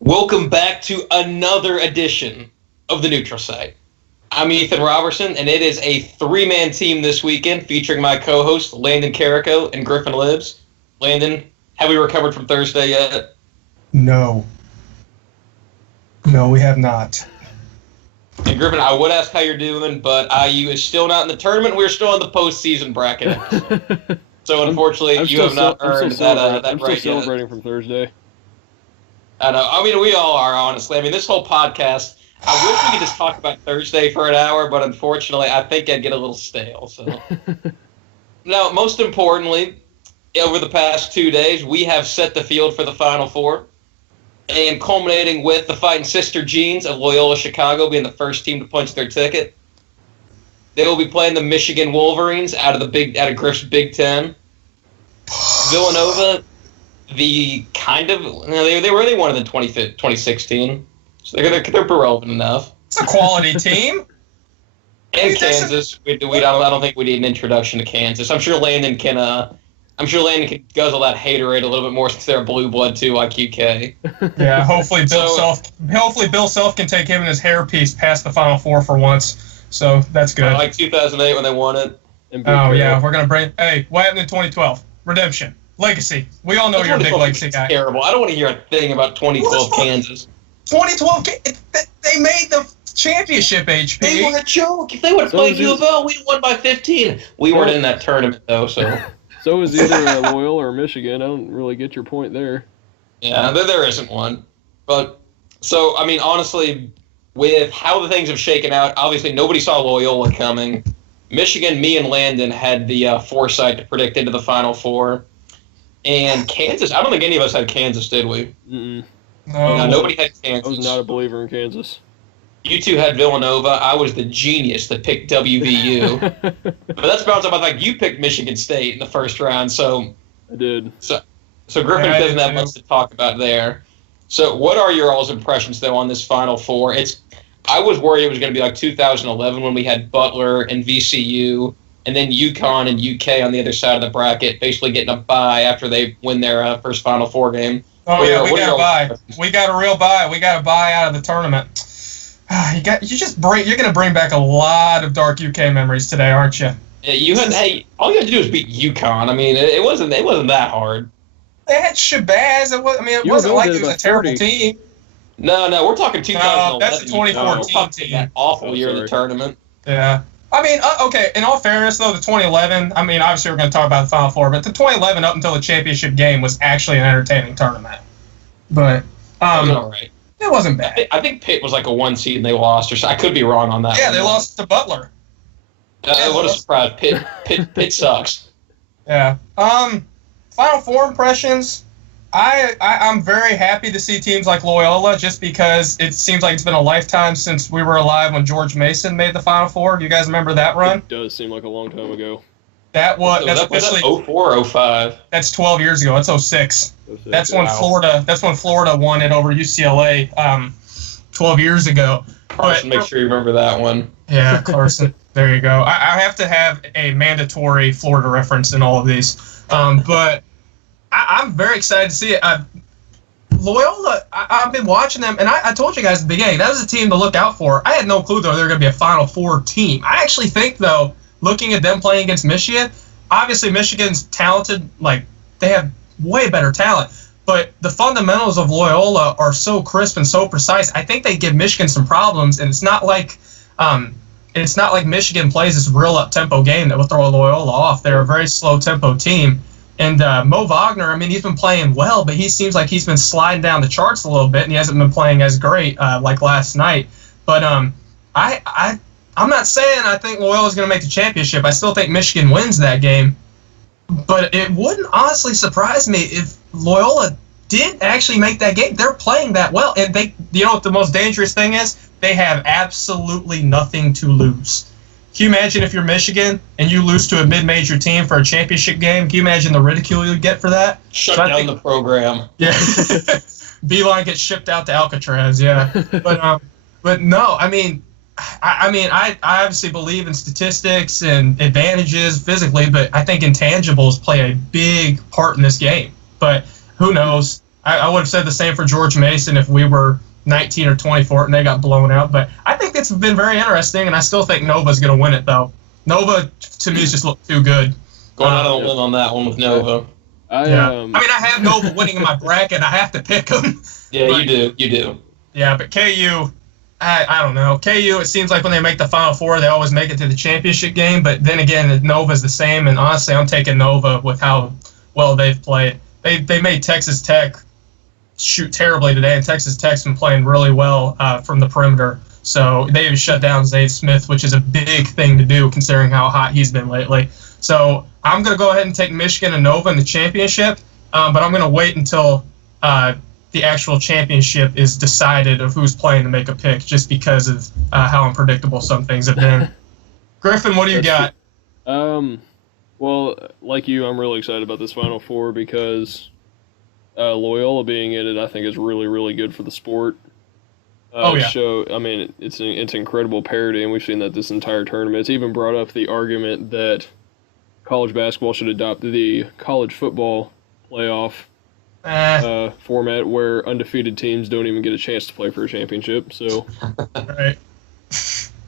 Welcome back to another edition of the Neutral Site. I'm Ethan Robertson, and it is a three-man team this weekend featuring my co-hosts Landon Carrico and Griffin Libbs. Landon, have we recovered from Thursday yet? No. No, we have not. And Griffin, I would ask how you're doing, but IU is still not in the tournament. We're still in the postseason bracket. So unfortunately, you have not earned that right yet. I'm still celebrating from Thursday. I know. I mean, we all are, honestly. I mean, this whole podcast, I wish we could just talk about Thursday for an hour, but unfortunately, I think I'd get a little stale. So, now, most importantly, over the past 2 days, we have set the field for the Final Four, and culminating with the Fighting Sister Jeans of Loyola Chicago being the first team to punch their ticket. They will be playing the Michigan Wolverines out of Griff's Big Ten. Villanova, they really won in 2016, so they're relevant enough. It's a quality team. And Kansas, I don't think we need an introduction to Kansas. I'm sure Landon can guzzle that haterade a little bit more since they're blue blood too, like UK. Yeah, hopefully Bill Self can take him and his hairpiece past the Final Four for once. So that's good. Like 2008 when they won it. Oh yeah, we're gonna bring. Hey, what happened in 2012? Redemption, legacy. We all know you're a big legacy guy. Terrible. I don't want to hear a thing about 2012 Kansas. 2012, they made the championship. HP. They were a joke. If they would have played UofL, we'd have won by 15. We weren't in that tournament though, so. So is either Loyola or Michigan. I don't really get your point there. Yeah, there isn't one. But, so, I mean, honestly, with how the things have shaken out, obviously nobody saw Loyola coming. Michigan, me and Landon had the foresight to predict into the Final Four. And Kansas, I don't think any of us had Kansas, did we? Mm-mm. No, nobody had Kansas. I was not a believer in Kansas. You two had Villanova. I was the genius that picked WVU. But that's bounced up. Like, you picked Michigan State in the first round, so I did. So Griffin doesn't have much to talk about there. So what are your all's impressions, though, on this Final Four? I was worried it was going to be like 2011 when we had Butler and VCU, and then UConn and UK on the other side of the bracket, basically getting a bye after they win their first Final Four game. Oh, yeah, we got a bye. We got a real bye. We got a bye out of the tournament. You're gonna bring back a lot of dark UK memories today, aren't you? Yeah, all you had to do was beat UConn. I mean, it wasn't that hard. They had Shabazz. It wasn't like it was a terrible team. No, we're talking 2011. No, that's the 2014 team. That awful year of the tournament. Yeah. I mean, okay, in all fairness, though, the 2011, I mean, obviously we're going to talk about the Final Four, but the 2011 up until the championship game was actually an entertaining tournament. But, it was all right. It wasn't bad. I think Pitt was like a 1 seed and they lost, or so. I could be wrong on that. Yeah, they lost to Butler. What a surprise! Pitt sucks. Yeah. Final Four impressions. I'm very happy to see teams like Loyola, just because it seems like it's been a lifetime since we were alive when George Mason made the Final Four. Do you guys remember that run? It does seem like a long time ago. That's officially 04, 05. That's 12 years ago. That's 06. That's when Florida won it over UCLA 12 years ago. Carson, make sure you remember that one. Yeah, Carson. There you go. I have to have a mandatory Florida reference in all of these. But I'm very excited to see it. Loyola, I've been watching them, and I told you guys at the beginning, that was a team to look out for. I had no clue, though, they were going to be a Final Four team. I actually think, though, looking at them playing against Michigan, obviously Michigan's talented, like, they have way better talent. But the fundamentals of Loyola are so crisp and so precise. I think they give Michigan some problems, and it's not like Michigan plays this real up-tempo game that will throw Loyola off. They're a very slow-tempo team. And Mo Wagner, I mean, he's been playing well, but he seems like he's been sliding down the charts a little bit, and he hasn't been playing as great like last night. But I'm not saying I think Loyola's going to make the championship. I still think Michigan wins that game. But it wouldn't honestly surprise me if Loyola did actually make that game. They're playing that well. And you know what the most dangerous thing is? They have absolutely nothing to lose. Can you imagine if you're Michigan and you lose to a mid-major team for a championship game? Can you imagine the ridicule you'd get for that? Shut down the program. Yeah. Beeline gets shipped out to Alcatraz, yeah. But no, I mean, I obviously believe in statistics and advantages physically, but I think intangibles play a big part in this game. But who knows? I would have said the same for George Mason if we were 19 or 24 and they got blown out. But I think it's been very interesting, and I still think Nova's going to win it, though. Nova, to me, just looked too good. Going out on a limb on that one with Nova. I have Nova winning in my bracket. I have to pick them. Yeah, but, you do. Yeah, but KU, I don't know. KU, it seems like when they make the Final Four, they always make it to the championship game. But then again, Nova's the same, and honestly, I'm taking Nova with how well they've played. They made Texas Tech shoot terribly today, and Texas Tech's been playing really well from the perimeter. So they even shut down Zay Smith, which is a big thing to do considering how hot he's been lately. So I'm going to go ahead and take Michigan and Nova in the championship, but I'm going to wait until the actual championship is decided of who's playing to make a pick, just because of how unpredictable some things have been. Griffin, what do you got? Well, like you, I'm really excited about this Final Four because Loyola being in it, I think, is really, really good for the sport. It's incredible parity, and we've seen that this entire tournament. It's even brought up the argument that college basketball should adopt the college football playoff format where undefeated teams don't even get a chance to play for a championship. So, right.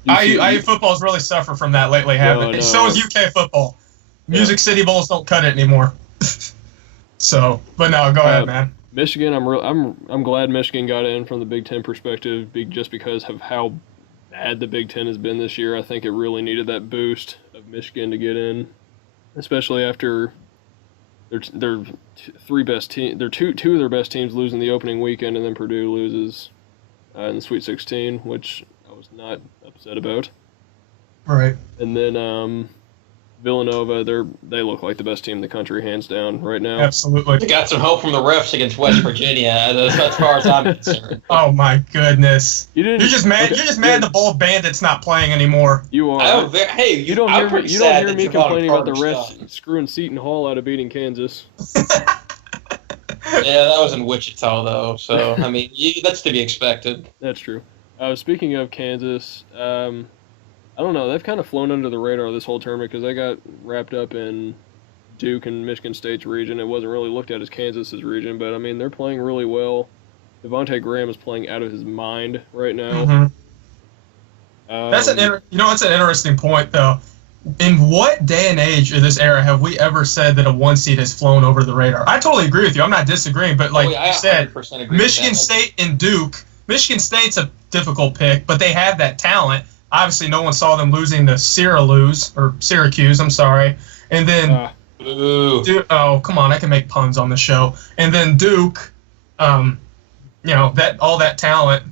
IU football's really suffered from that lately, haven't it? So is UK football. Music City Bowls don't cut it anymore. So, but no, go ahead, man. Michigan, I'm glad Michigan got in from the Big Ten perspective, just because of how bad the Big Ten has been this year. I think it really needed that boost of Michigan to get in, especially after their three best team, two of their best teams losing the opening weekend, and then Purdue loses in the Sweet 16, which I was not upset about. Right. And then Villanova, they look like the best team in the country, hands down, right now. Absolutely. We got some help from the refs against West Virginia, as far as I'm concerned. Oh my goodness! You're just mad. You're just mad the Bull Bandits not playing anymore. You are. Hey, you don't hear me complaining about the refs screwing Seton Hall out of beating Kansas. Yeah, that was in Wichita though, so I mean, that's to be expected. That's true. Speaking of Kansas, I don't know. They've kind of flown under the radar this whole tournament because they got wrapped up in Duke and Michigan State's region. It wasn't really looked at as Kansas's region, but I mean they're playing really well. Devontae Graham is playing out of his mind right now. Mm-hmm. That's an interesting point though. In what day and age of this era have we ever said that a one seed has flown over the radar? I totally agree with you. I'm not disagreeing, but like you said, Michigan State and Duke. Michigan State's a difficult pick, but they have that talent. Obviously, no one saw them losing to Syracuse. I'm sorry, and then Duke, oh come on, I can make puns on the show. And then Duke, that all that talent.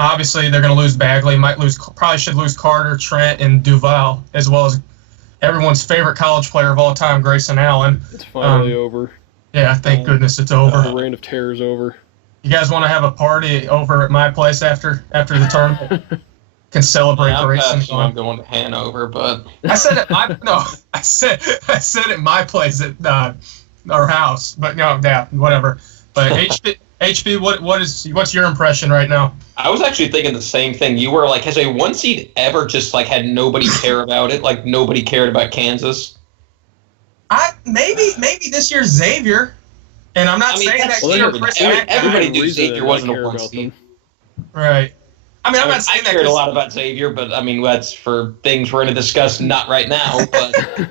Obviously, they're going to lose Bagley. Probably should lose Carter, Trent, and Duval, as well as everyone's favorite college player of all time, Grayson Allen. It's finally over. Yeah, thank goodness it's over. The reign of terror is over. You guys want to have a party over at my place after the tournament? Can celebrate Grayson. I'm going to Hanover, but I said it. I said at my place at our house, but whatever. But HB, what's your impression right now? I was actually thinking the same thing. You were like, has a one seed ever just like had nobody care about it? Like nobody cared about Kansas? Maybe this year's Xavier, and I'm not saying that. Everybody knew Xavier wasn't a one seed, right? I'm not saying I cared a lot about Xavier, but I mean that's for things we're going to discuss not right now. But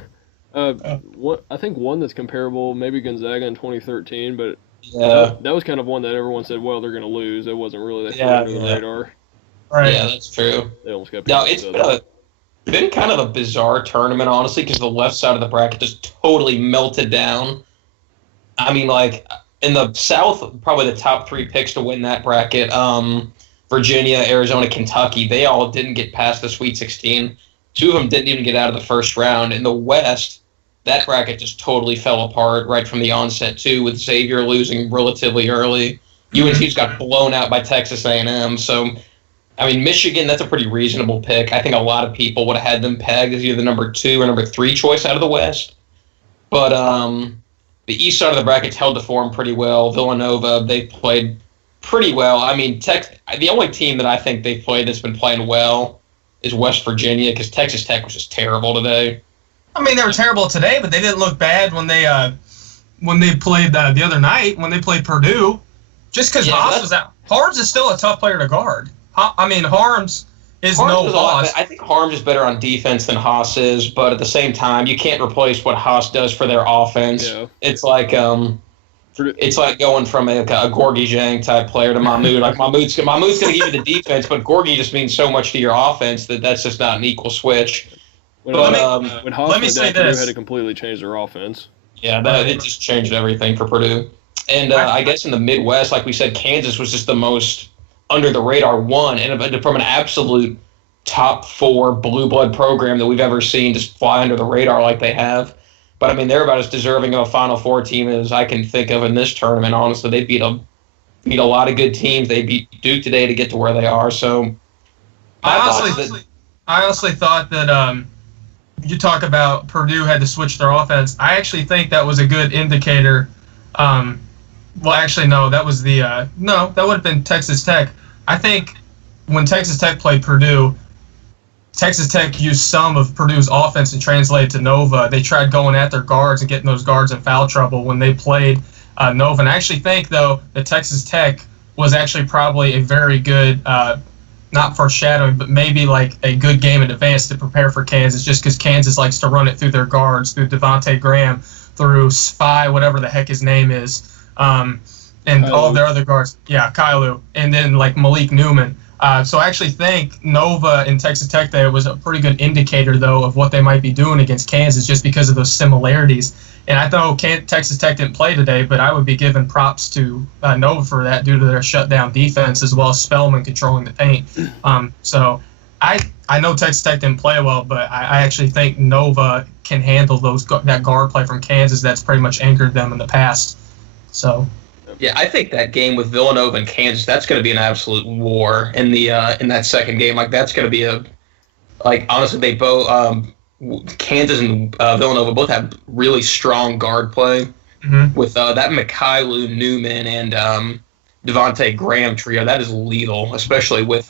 I think one that's comparable, maybe Gonzaga in 2013, but that was kind of one that everyone said, well, they're going to lose. It wasn't really that under the radar. Right. Yeah, that's true. They almost got it's been kind of a bizarre tournament, honestly, because the left side of the bracket just totally melted down. I mean, like in the South, probably the top three picks to win that bracket. Virginia, Arizona, Kentucky, they all didn't get past the Sweet 16. Two of them didn't even get out of the first round. In the West, that bracket just totally fell apart right from the onset, too, with Xavier losing relatively early. UNC's got blown out by Texas A&M. So, I mean, Michigan, that's a pretty reasonable pick. I think a lot of people would have had them pegged as either the number 2 or number 3 choice out of the West. But the East side of the bracket's held to form pretty well. Villanova, they played pretty well. I mean, the only team that I think they've played that's been playing well is West Virginia, because Texas Tech was just terrible today. I mean, they were terrible today, but they didn't look bad when they when they played the other night, when they played Purdue, just because Haas was out. Harms is still a tough player to guard. Harms is no Haas. I think Harms is better on defense than Haas is, but at the same time, you can't replace what Haas does for their offense. Yeah. It's like going from a Gorgie Zhang type player to Mahmoud. Like Mahmoud's going to give you the defense, but Gorgie just means so much to your offense that's just not an equal switch. When Haas went down, Purdue had to completely change their offense. Yeah, it just changed everything for Purdue. And I guess in the Midwest, like we said, Kansas was just the most under-the-radar one, and from an absolute top 4 blue blood program that we've ever seen just fly under the radar like they have. But, I mean, they're about as deserving of a Final Four team as I can think of in this tournament, honestly. They beat a lot of good teams. They beat Duke today to get to where they are. So I honestly thought that you talk about Purdue had to switch their offense. I actually think that was a good indicator. Well, actually, no, that was that would have been Texas Tech. I think when Texas Tech played Purdue, Texas Tech used some of Purdue's offense and translated to Nova. They tried going at their guards and getting those guards in foul trouble when they played Nova. And I actually think, though, that Texas Tech was actually probably a very good, not foreshadowing, but maybe like a good game in advance to prepare for Kansas, just because Kansas likes to run it through their guards, through Devontae Graham, through Spy, whatever the heck his name is. And all their other guards, Kailu, and then like Malik Newman. So I actually think Nova and Texas Tech there was a pretty good indicator, though, of what they might be doing against Kansas just because of those similarities. And I know Texas Tech didn't play today, but I would be giving props to Nova for that due to their shutdown defense as well as Spellman controlling the paint. So I know Texas Tech didn't play well, but I actually think Nova can handle that guard play from Kansas that's pretty much anchored them in the past. So, yeah, I think that game with Villanova and Kansas, that's going to be an absolute war in that second game. Like that's going to be honestly, they both Kansas and Villanova both have really strong guard play with that Mikhailo, Newman, and Devontae Graham trio. That is lethal, especially with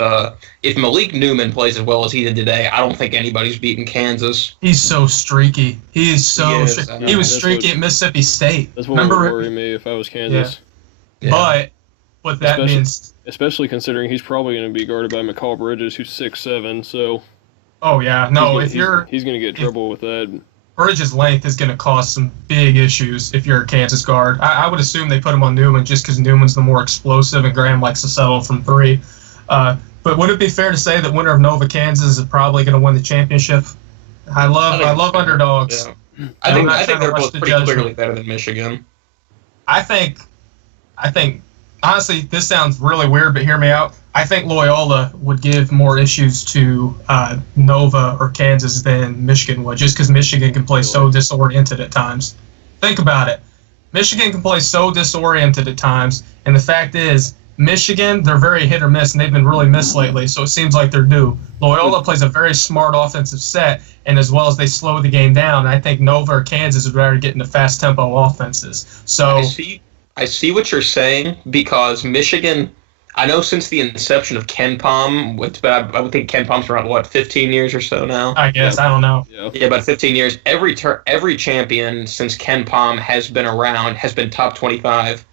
if Malik Newman plays as well as he did today. I don't think anybody's beating Kansas. He's so streaky. He was streaky at Mississippi State. That's what would worry me if I was Kansas. Yeah. But what that means, especially considering he's probably going to be guarded by McCall Bridges, who's 6'7". So. Oh yeah, no. He's going to get trouble with that. Bridges' length is going to cause some big issues if you're a Kansas guard. I would assume they put him on Newman just because Newman's the more explosive and Graham likes to settle from 3. But would it be fair to say that winner of Nova Kansas is probably going to win the championship? I love underdogs. Yeah. I think they're both pretty clearly better than Michigan. I think honestly, this sounds really weird, but hear me out. I think Loyola would give more issues to Nova or Kansas than Michigan would, just because Michigan can play so disoriented at times. Think about it. Michigan can play so disoriented at times, and the fact is, Michigan, they're very hit or miss, and they've been really missed lately, so it seems like they're due. Loyola plays a very smart offensive set, and as well as they slow the game down, I think Nova or Kansas would rather get into fast-tempo offenses. So I see what you're saying, because Michigan, I know since the inception of Ken Pom, but I would think Ken Pom's around, 15 years or so now? I guess, I don't know. Yeah, about 15 years. Every champion since Ken Pom has been around has been top 25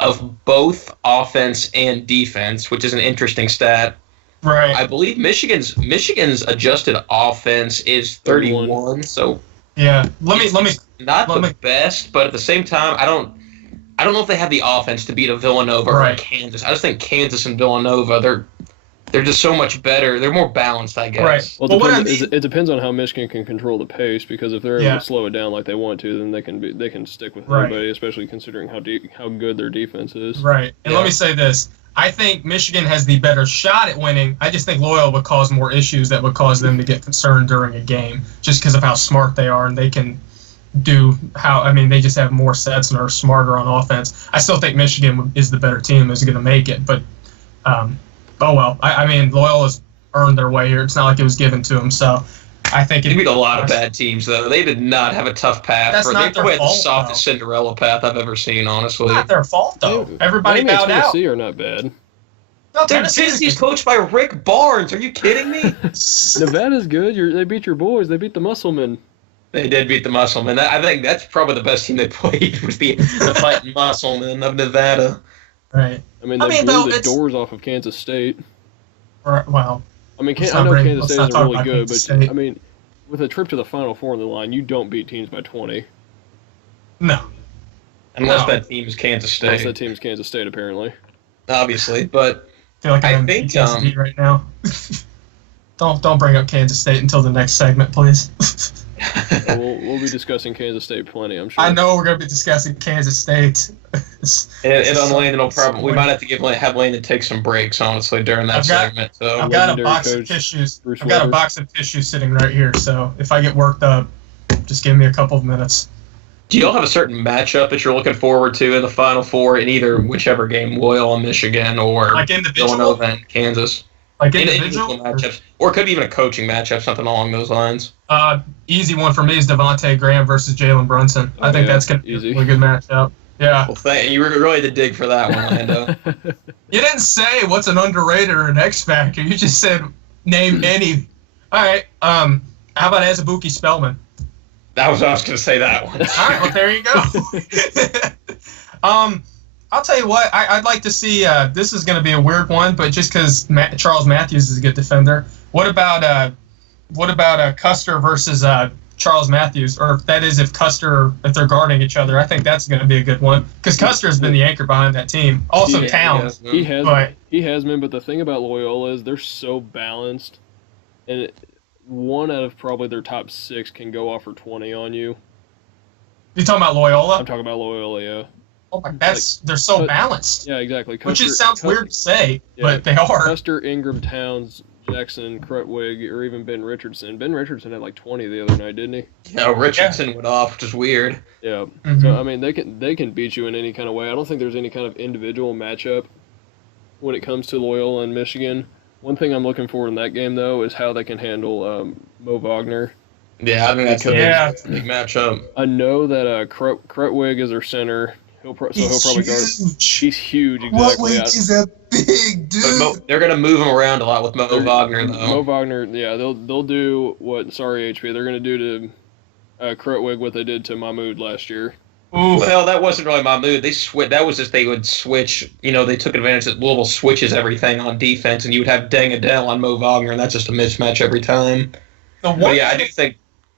of both offense and defense, which is an interesting stat. Right. I believe Michigan's adjusted offense is 31, so yeah. Let me not the best, but at the same time, I don't know if they have the offense to beat a Villanova or a Kansas. I just think Kansas and Villanova, they're just so much better. They're more balanced, I guess. Right. Well, it depends on how Michigan can control the pace, because if they're able to slow it down like they want to, then they can stick with everybody, especially considering how good their defense is. Right. And let me say this. I think Michigan has the better shot at winning. I just think Loyola would cause more issues that would cause them to get concerned during a game, just because of how smart they are, and they can they just have more sets and are smarter on offense. I still think Michigan is the better team, is going to make it, but oh well. I mean, Loyola's earned their way here. It's not like it was given to them, so I think they beat a lot of bad teams, though. They did not have a tough path. That's not their fault, the softest Cinderella path I've ever seen, honestly. Not their fault, though. Everybody bowed out. Tennessee are not bad. No, Tennessee's coached by Rick Barnes. Are you kidding me? Nevada's good. They beat your boys. They beat the Musclemen. They did beat the Musclemen. I think that's probably the best team they played was the Fighting Musclemen of Nevada. Right. I mean, they blew the doors off of Kansas State. Well, I mean, I know Kansas State isn't really good, but I mean, with a trip to the Final Four on the line, you don't beat teams by 20. No. Unless that team is Kansas State. Unless that team is Kansas State, apparently. Obviously, but I feel like I'm in PTSD right now. Don't bring up Kansas State until the next segment, please. We'll be discussing Kansas State plenty, I'm sure. I know we're going to be discussing Kansas State. And on Landon, we might have to have Landon take some breaks, honestly, during that segment. So I've got a box of tissues. I've got a box of tissues sitting right here. So if I get worked up, just give me a couple of minutes. Do y'all have a certain matchup that you're looking forward to in the Final Four in either whichever game, Loyola, Michigan, or like individual? Villanova and Kansas? Like individual matchups, or it could be even a coaching matchup, something along those lines. Easy one for me is Devontae Graham versus Jalen Brunson. I think that's going to be a really good matchup. Yeah. Well, you really did dig for that one, Lando. You didn't say what's an underrated or an X factor. You just said name any. All right. How about Azubuike Spellman? I was going to say that one. All right. Well, there you go. I'll tell you what. I'd like to see. This is going to be a weird one, but just because Charles Matthews is a good defender. What about Custer versus Charles Matthews? Or that is, if they're guarding each other, I think that's going to be a good one because Custer has been the anchor behind that team. Also, Towns. He has been, but the thing about Loyola is they're so balanced, and one out of probably their top 6 can go off for 20 on you. You talking about Loyola? I'm talking about Loyola, yeah. Oh my, they're so balanced. Yeah, exactly. Which sounds weird to say, but they are. Custer, Ingram, Towns, Jackson, Krutwig, or even Ben Richardson. Ben Richardson had like 20 the other night, didn't he? Yeah, Richardson went off, which is weird. Yeah. Mm-hmm. So I mean, they can beat you in any kind of way. I don't think there's any kind of individual matchup when it comes to Loyola and Michigan. One thing I'm looking for in that game though is how they can handle Mo Wagner. Yeah, I think that's a big matchup. I know that Krutwig is their center. He'll probably guard. He's huge, exactly. Krutwig is a big dude. They're going to move him around a lot with Mo Wagner, though. Mo Wagner, yeah, they'll do what? Sorry, HP. They're going to do to Krutwig what they did to Mahmoud last year. Ooh. Well, that wasn't really Mahmoud. That was just they would switch. They took advantage that Louisville switches everything on defense, and you would have Deng Adele on Mo Wagner, and that's just a mismatch every time. I do think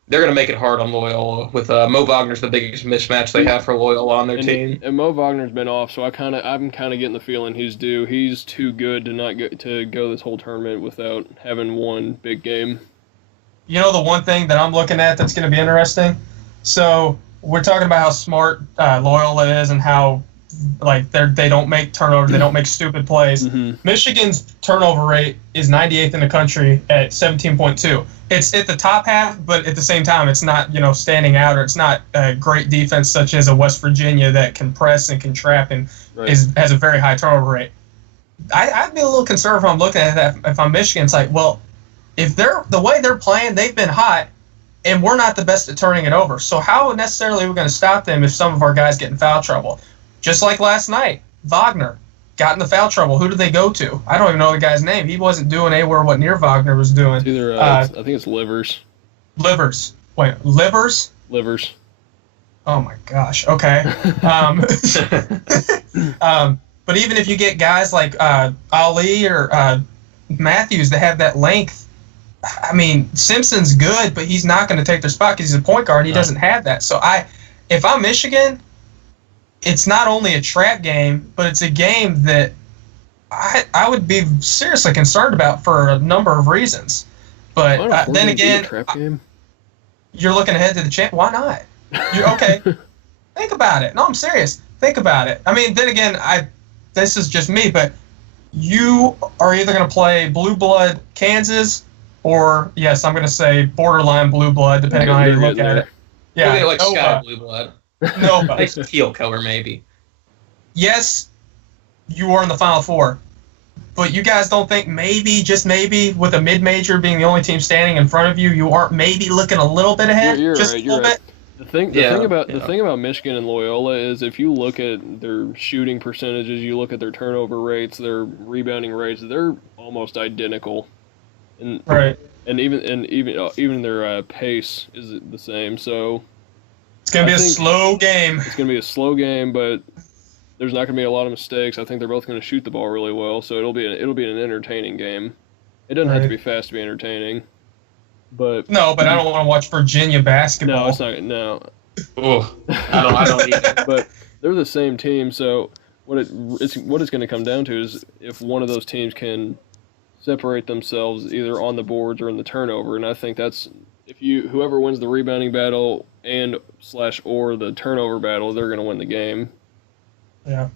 they're going to make it hard on Loyola with Mo Wagner's the biggest mismatch they have for Loyola on their team. And Mo Wagner's been off, so I'm kind of getting the feeling he's due. He's too good to not go this whole tournament without having one big game. The one thing that I'm looking at that's going to be interesting. So we're talking about how smart Loyola is and how they don't make turnovers, they don't make stupid plays. Mm-hmm. Michigan's turnover rate is 98th in the country at 17.2. It's at the top half, but at the same time, it's not standing out, or it's not a great defense such as a West Virginia that can press and can trap and has a very high turnover rate. I'd be a little concerned if I'm looking at that. If I'm Michigan, it's like, well, if the way they're playing, they've been hot, and we're not the best at turning it over. So how necessarily are we going to stop them if some of our guys get in foul trouble? Just like last night, Wagner got into foul trouble. Who did they go to? I don't even know the guy's name. He wasn't doing anywhere what near Wagner was doing. It's either, I think it's Livers. Livers. Wait, Livers? Livers. Oh my gosh. Okay. But even if you get guys like Ali or Matthews that have that length, I mean, Simpson's good, but he's not going to take their spot because he's a point guard and he doesn't have that. So if I'm Michigan, it's not only a trap game, but it's a game that I would be seriously concerned about for a number of reasons. But then again, trap game? You're looking ahead to the champ. Why not? Okay. Think about it. No, I'm serious. Think about it. I mean, then again, this is just me, but you are either going to play blue blood Kansas or, yes, I'm going to say borderline blue blood, depending on how you look at it. Yeah, they like sky blue blood. Nobody. Nice teal color, maybe. Yes, you are in the Final Four, but you guys don't think maybe, just maybe, with a mid-major being the only team standing in front of you, you aren't maybe looking a little bit ahead? You're just right, a little bit? The thing about Michigan and Loyola is if you look at their shooting percentages, you look at their turnover rates, their rebounding rates, they're almost identical. and Right. and even their pace is the same. So It's gonna be a slow game. It's gonna be a slow game, but there's not gonna be a lot of mistakes. I think they're both gonna shoot the ball really well, so it'll be an entertaining game. It doesn't have to be fast to be entertaining, but no, but I don't want to watch Virginia basketball. No, it's not. No. Oh, I don't either. But they're the same team, so what it's going to come down to is if one of those teams can separate themselves either on the boards or in the turnover, and I think that's whoever wins the rebounding battle or the turnover battle, they're going to win the game. Yeah.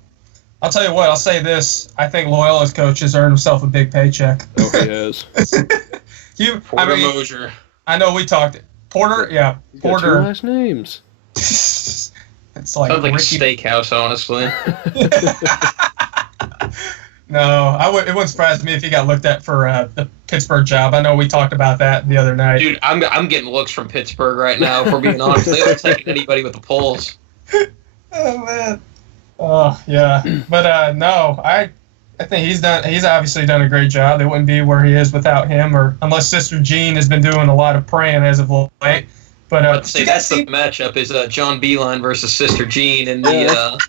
I'll tell you what, I'll say this. I think Loyola's coach has earned himself a big paycheck. Oh, he has. Mosier. I know we talked. Porter, yeah. He's Porter. got 2 last names. It's like Sounds like Ricky. a steakhouse, honestly. No, it wouldn't surprise me if he got looked at for the Pittsburgh job. I know we talked about that the other night. Dude, I'm getting looks from Pittsburgh right now, if we're being honest. They haven't taken anybody with the pulse. Oh, man. Oh, yeah. But, no, I think he's obviously done a great job. They wouldn't be where he is without him, or unless Sister Jean has been doing a lot of praying as of late. But Let's say that's the matchup is John Beeline versus Sister Jean in the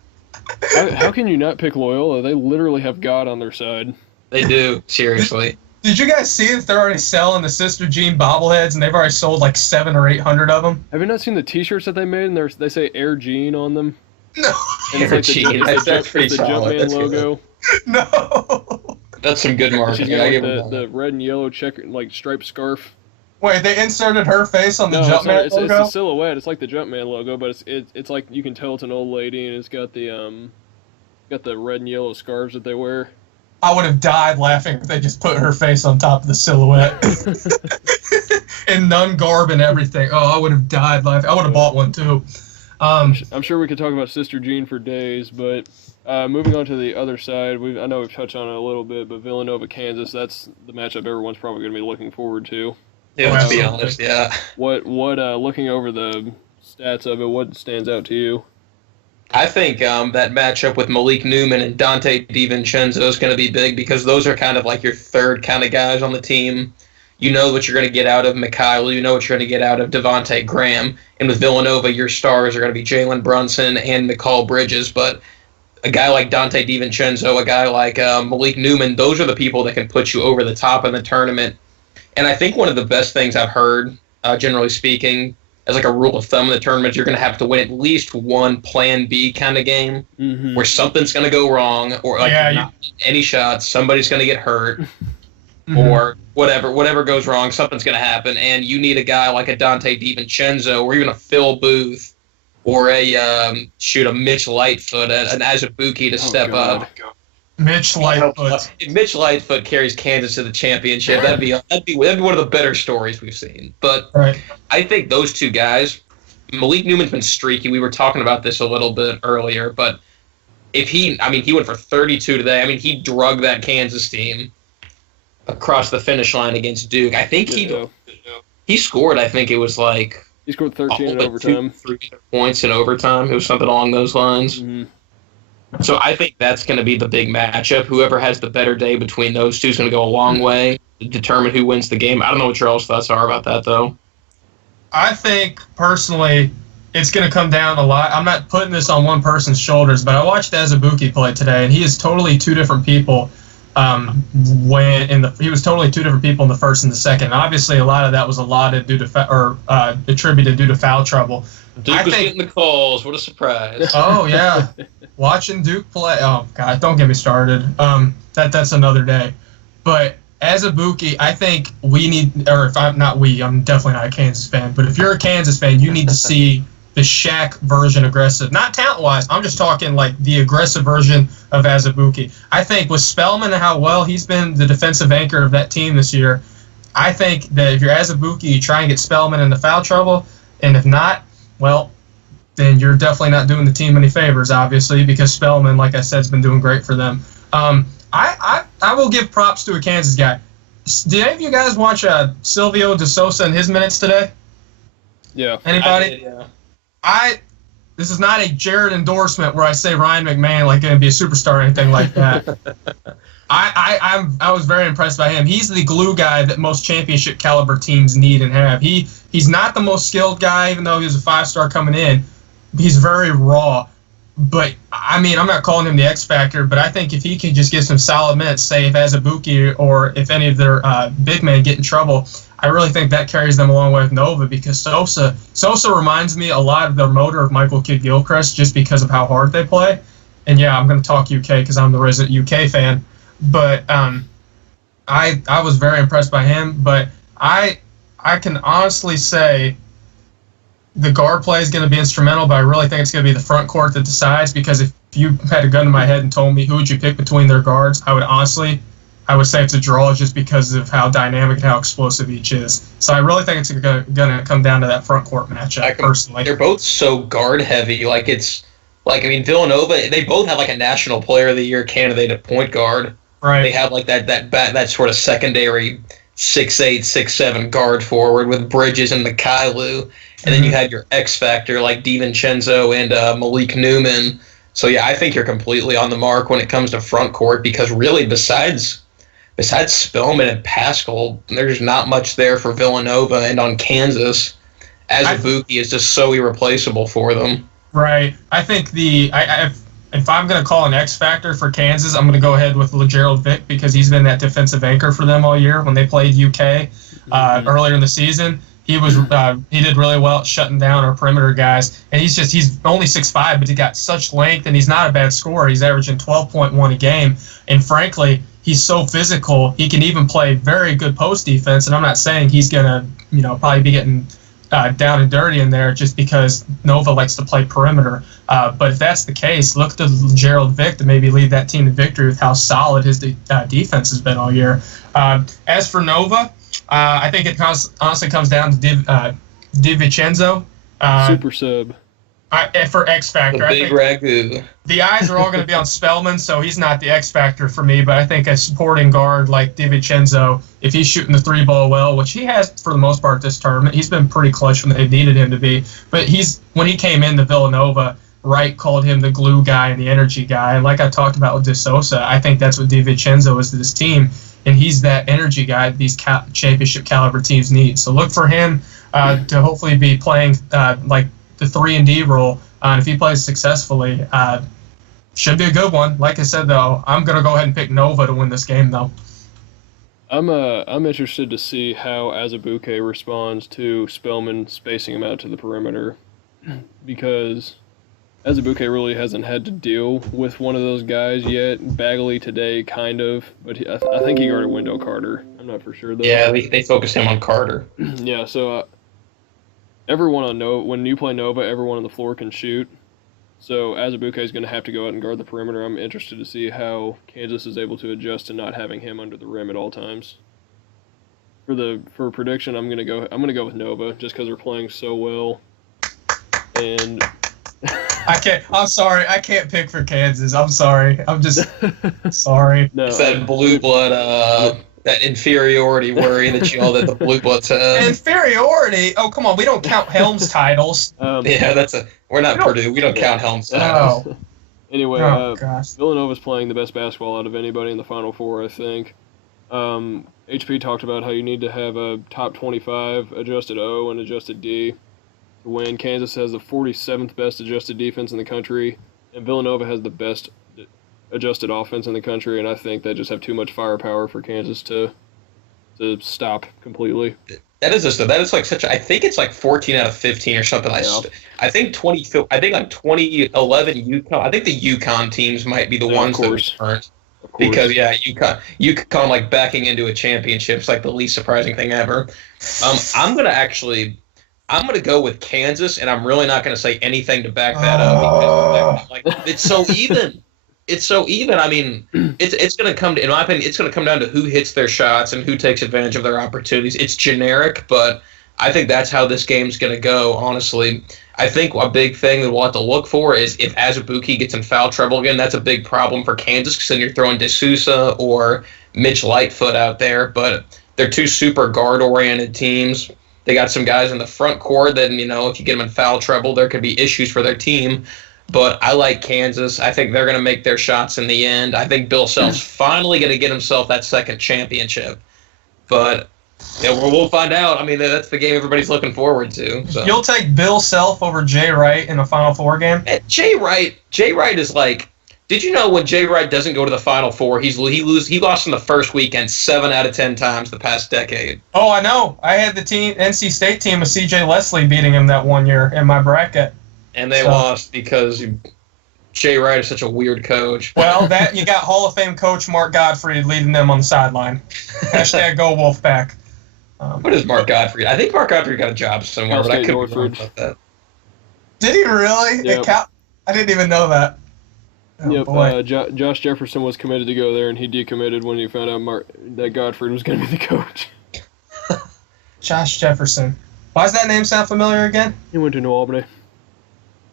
How can you not pick Loyola? They literally have God on their side. They do, seriously. Did you guys see that they're already selling the Sister Jean bobbleheads, and they've already sold like 700 or 800 of them? Have you not seen the T-shirts that they made? And they say Air Jean on them. No. And Air Jean. That's pretty the solid. Jumpman That's logo. good. No. That's some good She's marketing. got I like give them the red and yellow checker, like striped scarf. Wait, they inserted her face on the No, Jumpman it's logo? a silhouette. It's like the Jumpman logo, but it's like you can tell it's an old lady, and it's got the red and yellow scarves that they wear. I would have died laughing if they just put her face on top of the silhouette. In nun garb and everything. Oh, I would have died laughing. I would have bought one too. I'm sure we could talk about Sister Jean for days, but moving on to the other side, I know we've touched on it a little bit, but Villanova, Kansas, that's the matchup everyone's probably going to be looking forward to. Yeah, let's be honest, yeah. What looking over the stats of it, what stands out to you? I think that matchup with Malik Newman and Dante DiVincenzo is going to be big because those are kind of like your third kind of guys on the team. You know what you're going to get out of Mikhail. You know what you're going to get out of Devontae Graham. And with Villanova, your stars are going to be Jalen Brunson and McCall Bridges. But a guy like Dante DiVincenzo, a guy like Malik Newman, those are the people that can put you over the top in the tournament. And I think one of the best things I've heard, generally speaking, as like a rule of thumb in the tournament, you're going to have to win at least one Plan B kind of game where something's going to go wrong, or like not any shots, somebody's going to get hurt, or whatever goes wrong, something's going to happen, and you need a guy like a Dante DiVincenzo or even a Phil Booth or a Mitch Lightfoot, an Azubuike to step up. Mitch Lightfoot. If Mitch Lightfoot carries Kansas to the championship, that'd be one of the better stories we've seen. But I think those two guys, Malik Newman's been streaky. We were talking about this a little bit earlier, but he went for 32 today. I mean, he drug that Kansas team across the finish line against Duke. I think he scored. I think it was like he scored 13 in overtime. 3 points in overtime. It was something along those lines. Mm-hmm. So I think that's going to be the big matchup. Whoever has the better day between those two is going to go a long way to determine who wins the game. I don't know what your all's thoughts are about that, though. I think, personally, it's going to come down a lot. I'm not putting this on one person's shoulders, but I watched Azubuike play today, and he is totally two different people. He was totally two different people in the first and the second. Obviously, a lot of that was attributed due to foul trouble. Duke was getting the calls. What a surprise! Oh yeah, watching Duke play. Oh God, don't get me started. That's another day. But Azubuike, I think we need, or if I'm not I'm definitely not a Kansas fan. But if you're a Kansas fan, you need to see the Shaq version aggressive. Not talent-wise. I'm just talking like the aggressive version of Azubuike. I think with Spellman and how well he's been the defensive anchor of that team this year, I think that if you're Azubuike, you try and get Spellman into foul trouble, and if not, well, then you're definitely not doing the team any favors, obviously, because Spellman, like I said, has been doing great for them. I will give props to a Kansas guy. Did any of you guys watch Silvio De Sousa and his minutes today? Yeah. Anybody? I did, yeah. This is not a Jared endorsement where I say Ryan McMahon like going to be a superstar or anything like that. I was very impressed by him. He's the glue guy that most championship caliber teams need and have. He's not the most skilled guy, even though he was a 5-star coming in. He's very raw. But, I mean, I'm not calling him the X Factor, but I think if he can just get some solid minutes, say if Azubuike or if any of their big men get in trouble, I really think that carries them a long way with Nova, because Sosa reminds me a lot of the motor of Michael Kidd-Gilchrist just because of how hard they play. And, yeah, I'm going to talk UK because I'm the resident UK fan. But I was very impressed by him. But I can honestly say the guard play is going to be instrumental, but I really think it's going to be the front court that decides, because if you had a gun to my head and told me who would you pick between their guards, I would say it's a draw just because of how dynamic and how explosive each is. So I really think it's going to come down to that front court matchup, personally. They're both so guard heavy. Villanova, they both have like a National Player of the Year candidate at point guard. Right. They have like that sort of secondary 6'8", 6'7" guard forward with Bridges and Mikhailou. And then you have your X Factor like DiVincenzo and Malik Newman. So, yeah, I think you're completely on the mark when it comes to front court, because really besides Spellman and Pascal, there's not much there for Villanova. And on Kansas, Azubuike is just so irreplaceable for them. Right. I think if I'm going to call an X Factor for Kansas, I'm going to go ahead with LeGerald Vick, because he's been that defensive anchor for them all year when they played UK earlier in the season. He did really well at shutting down our perimeter guys, and he's only 6'5", but he got such length, and he's not a bad scorer. He's averaging 12.1 a game, and frankly, he's so physical. He can even play very good post defense, and I'm not saying he's gonna probably be getting down and dirty in there just because Nova likes to play perimeter. But if that's the case, look to Gerald Vick to maybe lead that team to victory with how solid his defense has been all year. As for Nova, I think it honestly comes down to DiVincenzo. Super sub. For X Factor. The big ragu. The eyes are all going to be on Spellman, so he's not the X Factor for me, but I think a supporting guard like DiVincenzo, if he's shooting the 3-ball well, which he has for the most part this tournament, he's been pretty clutch when they needed him to be. But when he came into Villanova, Wright called him the glue guy and the energy guy. And like I talked about with De Sosa, I think that's what DiVincenzo is to this team, and he's that energy guy that these championship caliber teams need. So look for him to hopefully be playing like the 3-and-D role, and if he plays successfully, should be a good one. Like I said, though, I'm going to go ahead and pick Nova to win this game, though. I'm interested to see how Azubuike responds to Spellman spacing him out to the perimeter, because Azubuike really hasn't had to deal with one of those guys yet. Bagley today, kind of, but I think he guarded Wendell Carter. I'm not for sure, though. Yeah, they focused him on Carter. Yeah, so everyone on Nova, when you play Nova, everyone on the floor can shoot. So Azubuike is going to have to go out and guard the perimeter. I'm interested to see how Kansas is able to adjust to not having him under the rim at all times. For a prediction, I'm gonna go with Nova just because they're playing so well. And I'm sorry. I can't pick for Kansas. I'm sorry. I'm just sorry. No, it's that blue blood, that inferiority worry that the blue bloods have. Inferiority? Oh, come on. We don't count Helms titles. Yeah, we're not Purdue. We don't count Helms titles. No. Anyway, Villanova's playing the best basketball out of anybody in the Final Four, I think. HP talked about how you need to have a top 25 adjusted O and adjusted D to win. Kansas has the 47th best adjusted defense in the country, and Villanova has the best adjusted offense in the country, and I think they just have too much firepower for Kansas to stop completely. That is like such. I think it's like 14 out of 15 or something. Yeah. I think 2011 UConn. I think the UConn teams might be the ones that returned. Because UConn like backing into a championship is like the least surprising thing ever. I'm gonna go with Kansas, and I'm really not gonna say anything to back that up because it's so even. It's so even. I mean, it's going to come to, in my opinion, it's going to come down to who hits their shots and who takes advantage of their opportunities. It's generic, but I think that's how this game's going to go, honestly. I think a big thing that we'll have to look for is if Azubuike gets in foul trouble again, that's a big problem for Kansas because then you're throwing De Sousa or Mitch Lightfoot out there. But they're two super guard-oriented teams. They got some guys in the front court that, if you get them in foul trouble, there could be issues for their team. But I like Kansas. I think they're going to make their shots in the end. I think Bill Self's finally going to get himself that second championship. But we'll find out. I mean, that's the game everybody's looking forward to. So. You'll take Bill Self over Jay Wright in a Final Four game? Jay Wright is like, did you know when Jay Wright doesn't go to the Final Four, he lost in the first weekend 7 out of 10 times the past decade. Oh, I know. I had the NC State team with C.J. Leslie beating him that one year in my bracket. And they lost because Jay Wright is such a weird coach. Well, you got Hall of Fame coach Mark Gottfried leading them on the sideline. Hashtag go Wolfpack. What is Mark Gottfried? I think Mark Gottfried got a job somewhere, but I couldn't be wrong about that. Did he really? Yep. I didn't even know that. Oh, Josh Jefferson was committed to go there, and he decommitted when he found out that Gottfried was going to be the coach. Josh Jefferson. Why does that name sound familiar again? He went to New Albany.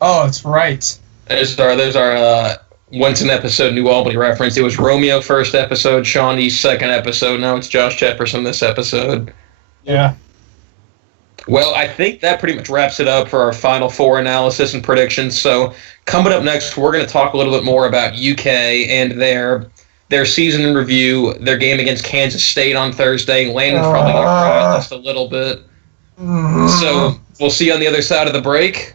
Oh, that's right. There's our once an episode New Albany reference. It was Romeo first episode, Shawnee's second episode. Now it's Josh Jefferson this episade. Yeah. Well, I think that pretty much wraps it up for our Final Four analysis and predictions. So coming up next, we're going to talk a little bit more about UK and their season in review, their game against Kansas State on Thursday. Landon's probably going to cry just a little bit. So we'll see you on the other side of the break,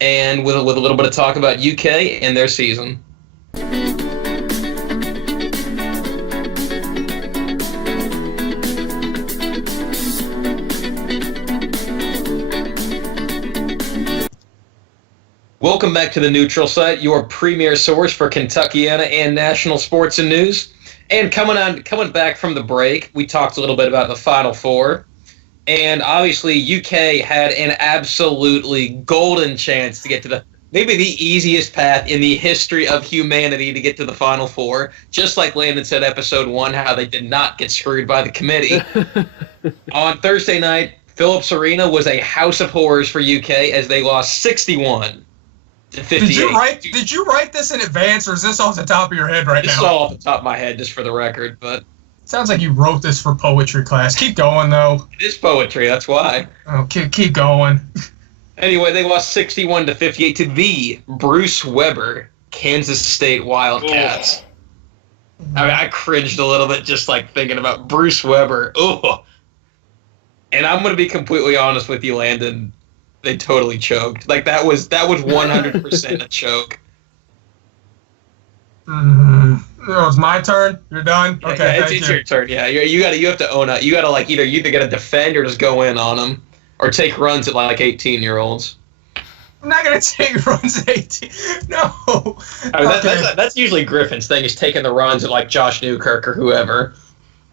and with a little bit of talk about UK and their season. Welcome back to the Neutral Site, your premier source for Kentuckiana and national sports and news. And coming back from the break, we talked a little bit about the Final Four. And obviously, UK had an absolutely golden chance to get to maybe the easiest path in the history of humanity to get to the Final Four. Just like Landon said, episode 1, how they did not get screwed by the committee. On Thursday night, Phillips Arena was a house of horrors for UK as they lost 61 to 58. Did you write this in advance, or is this off the top of your head right now? This is all off the top of my head, just for the record, but... Sounds like you wrote this for poetry class. Keep going, though. It is poetry, that's why. Oh, keep going. Anyway, they lost 61 to 58 to the Bruce Weber Kansas State Wildcats. I mean, I cringed a little bit just like thinking about Bruce Weber. Ugh. And I'm going to be completely honest with you, Landon. They totally choked. Like, that was 100% a choke. Oh, it's my turn. You're done. Yeah, okay, yeah, it's your turn. Yeah, you have to own it. You got to like you either got to defend or just go in on them, or take runs at like 18-year-olds. I'm not gonna take runs at 18. No. I mean, that's usually Griffin's thing, is taking the runs at like Josh Newkirk or whoever.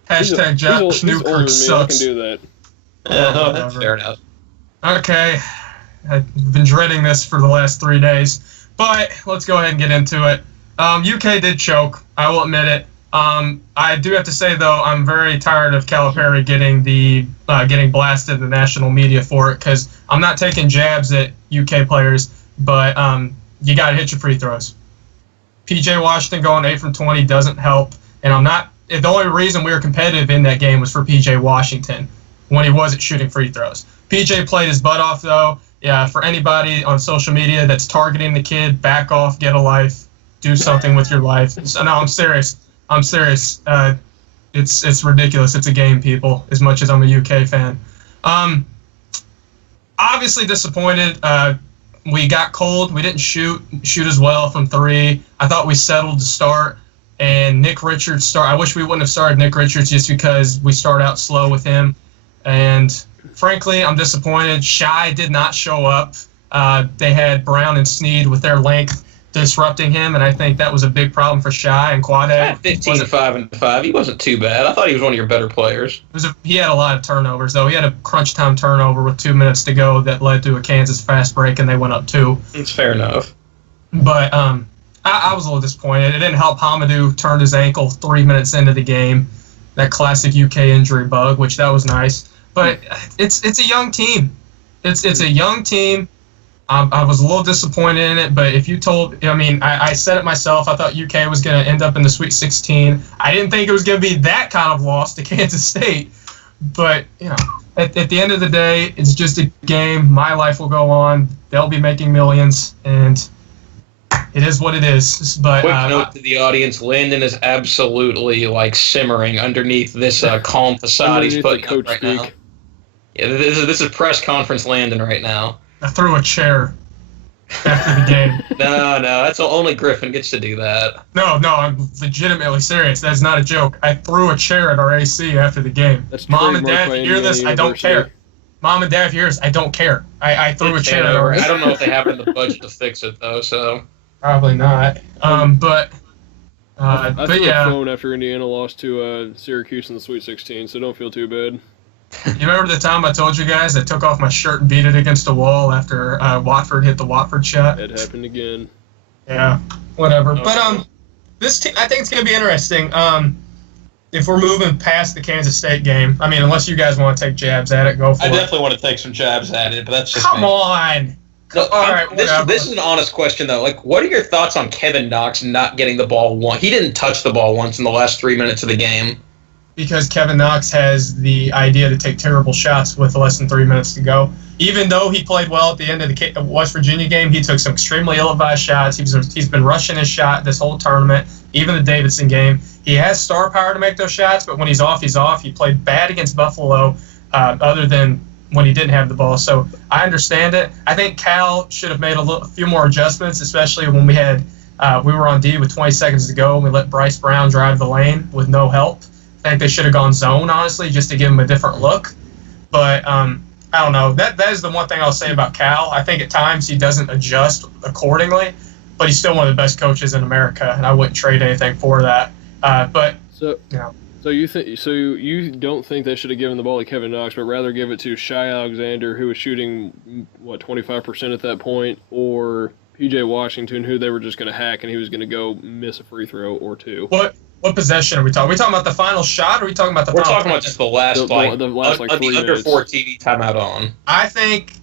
Hashtag Josh Newkirk sucks. I can do that. That's fair enough. Okay. I've been dreading this for the last 3 days, but let's go ahead and get into it. UK did choke. I will admit it. I do have to say, though, I'm very tired of Calipari getting blasted in the national media for it, because I'm not taking jabs at UK players, but you got to hit your free throws. PJ Washington going 8 from 20 doesn't help, and the only reason we were competitive in that game was for PJ Washington when he wasn't shooting free throws. PJ played his butt off, though. Yeah, for anybody on social media that's targeting the kid, back off, get a life, do something with your life. So, no, I'm serious. It's ridiculous. It's a game, people, as much as I'm a UK fan. Obviously disappointed. We got cold. We didn't shoot as well from 3. I thought we settled to start, and Nick Richards I wish we wouldn't have started Nick Richards just because we start out slow with him. And frankly, I'm disappointed. Shai did not show up. They had Brown and Snead with their length disrupting him, and I think that was a big problem for Shai and Quade. 15 to 5 and 5. He wasn't too bad. I thought he was one of your better players. He had a lot of turnovers, though. He had a crunch time turnover with 2 minutes to go that led to a Kansas fast break, and they went up 2. It's fair enough. But I was a little disappointed. It didn't help. Hamadou turned his ankle 3 minutes into the game. That classic UK injury bug, which that was nice. But it's a young team. It's a young team. I was a little disappointed in it, but if you I said it myself. I thought UK was going to end up in the Sweet 16. I didn't think it was going to be that kind of loss to Kansas State. But, at the end of the day, it's just a game. My life will go on. They'll be making millions, and it is what it is. But quick note to the audience: Landon is absolutely like simmering underneath this calm facade he's putting up right now. Yeah, this is press conference Landon right now. I threw a chair after the game. No, that's only Griffin gets to do that. No, I'm legitimately serious. That's not a joke. I threw a chair at our AC after the game. Mom and Dad, if you hear this, I don't care. Mom and Dad, if you hear this, I don't care. I threw a chair at our AC. I don't know if they have it in the budget to fix it though, so probably not. But I threw a phone after Indiana lost to Syracuse in the Sweet 16, so don't feel too bad. You remember the time I told you guys I took off my shirt and beat it against a wall after Watford hit the Watford shot? It happened again. Yeah, whatever. Okay. But this team, I think it's going to be interesting. If we're moving past the Kansas State game, I mean, unless you guys want to take jabs at it, go for it. I definitely want to take some jabs at it, but that's just Come on. No, all right, this is an honest question, though. Like, what are your thoughts on Kevin Knox not getting the ball once? He didn't touch the ball once in the last 3 minutes of the game. Because Kevin Knox has the idea to take terrible shots with less than 3 minutes to go. Even though he played well at the end of the West Virginia game, he took some extremely ill-advised shots. He's been rushing his shot this whole tournament, even the Davidson game. He has star power to make those shots, but when he's off, he's off. He played bad against Buffalo, other than when he didn't have the ball. So I understand it. I think Cal should have made a few more adjustments, especially when we were on D with 20 seconds to go and we let Bryce Brown drive the lane with no help. I think they should have gone zone, honestly, just to give him a different look. But I don't know. That is the one thing I'll say about Cal. I think at times he doesn't adjust accordingly, but he's still one of the best coaches in America, and I wouldn't trade anything for that. So you don't think they should have given the ball to Kevin Knox, but rather give it to Shai Alexander, who was shooting 25% at that point, or PJ Washington, who they were just going to hack and he was going to go miss a free throw or two. What possession are we talking? Are we talking about the final shot, or are we talking about the final? We're talking about just the last, the last 3 minutes. Under 4 TV timeout on. I think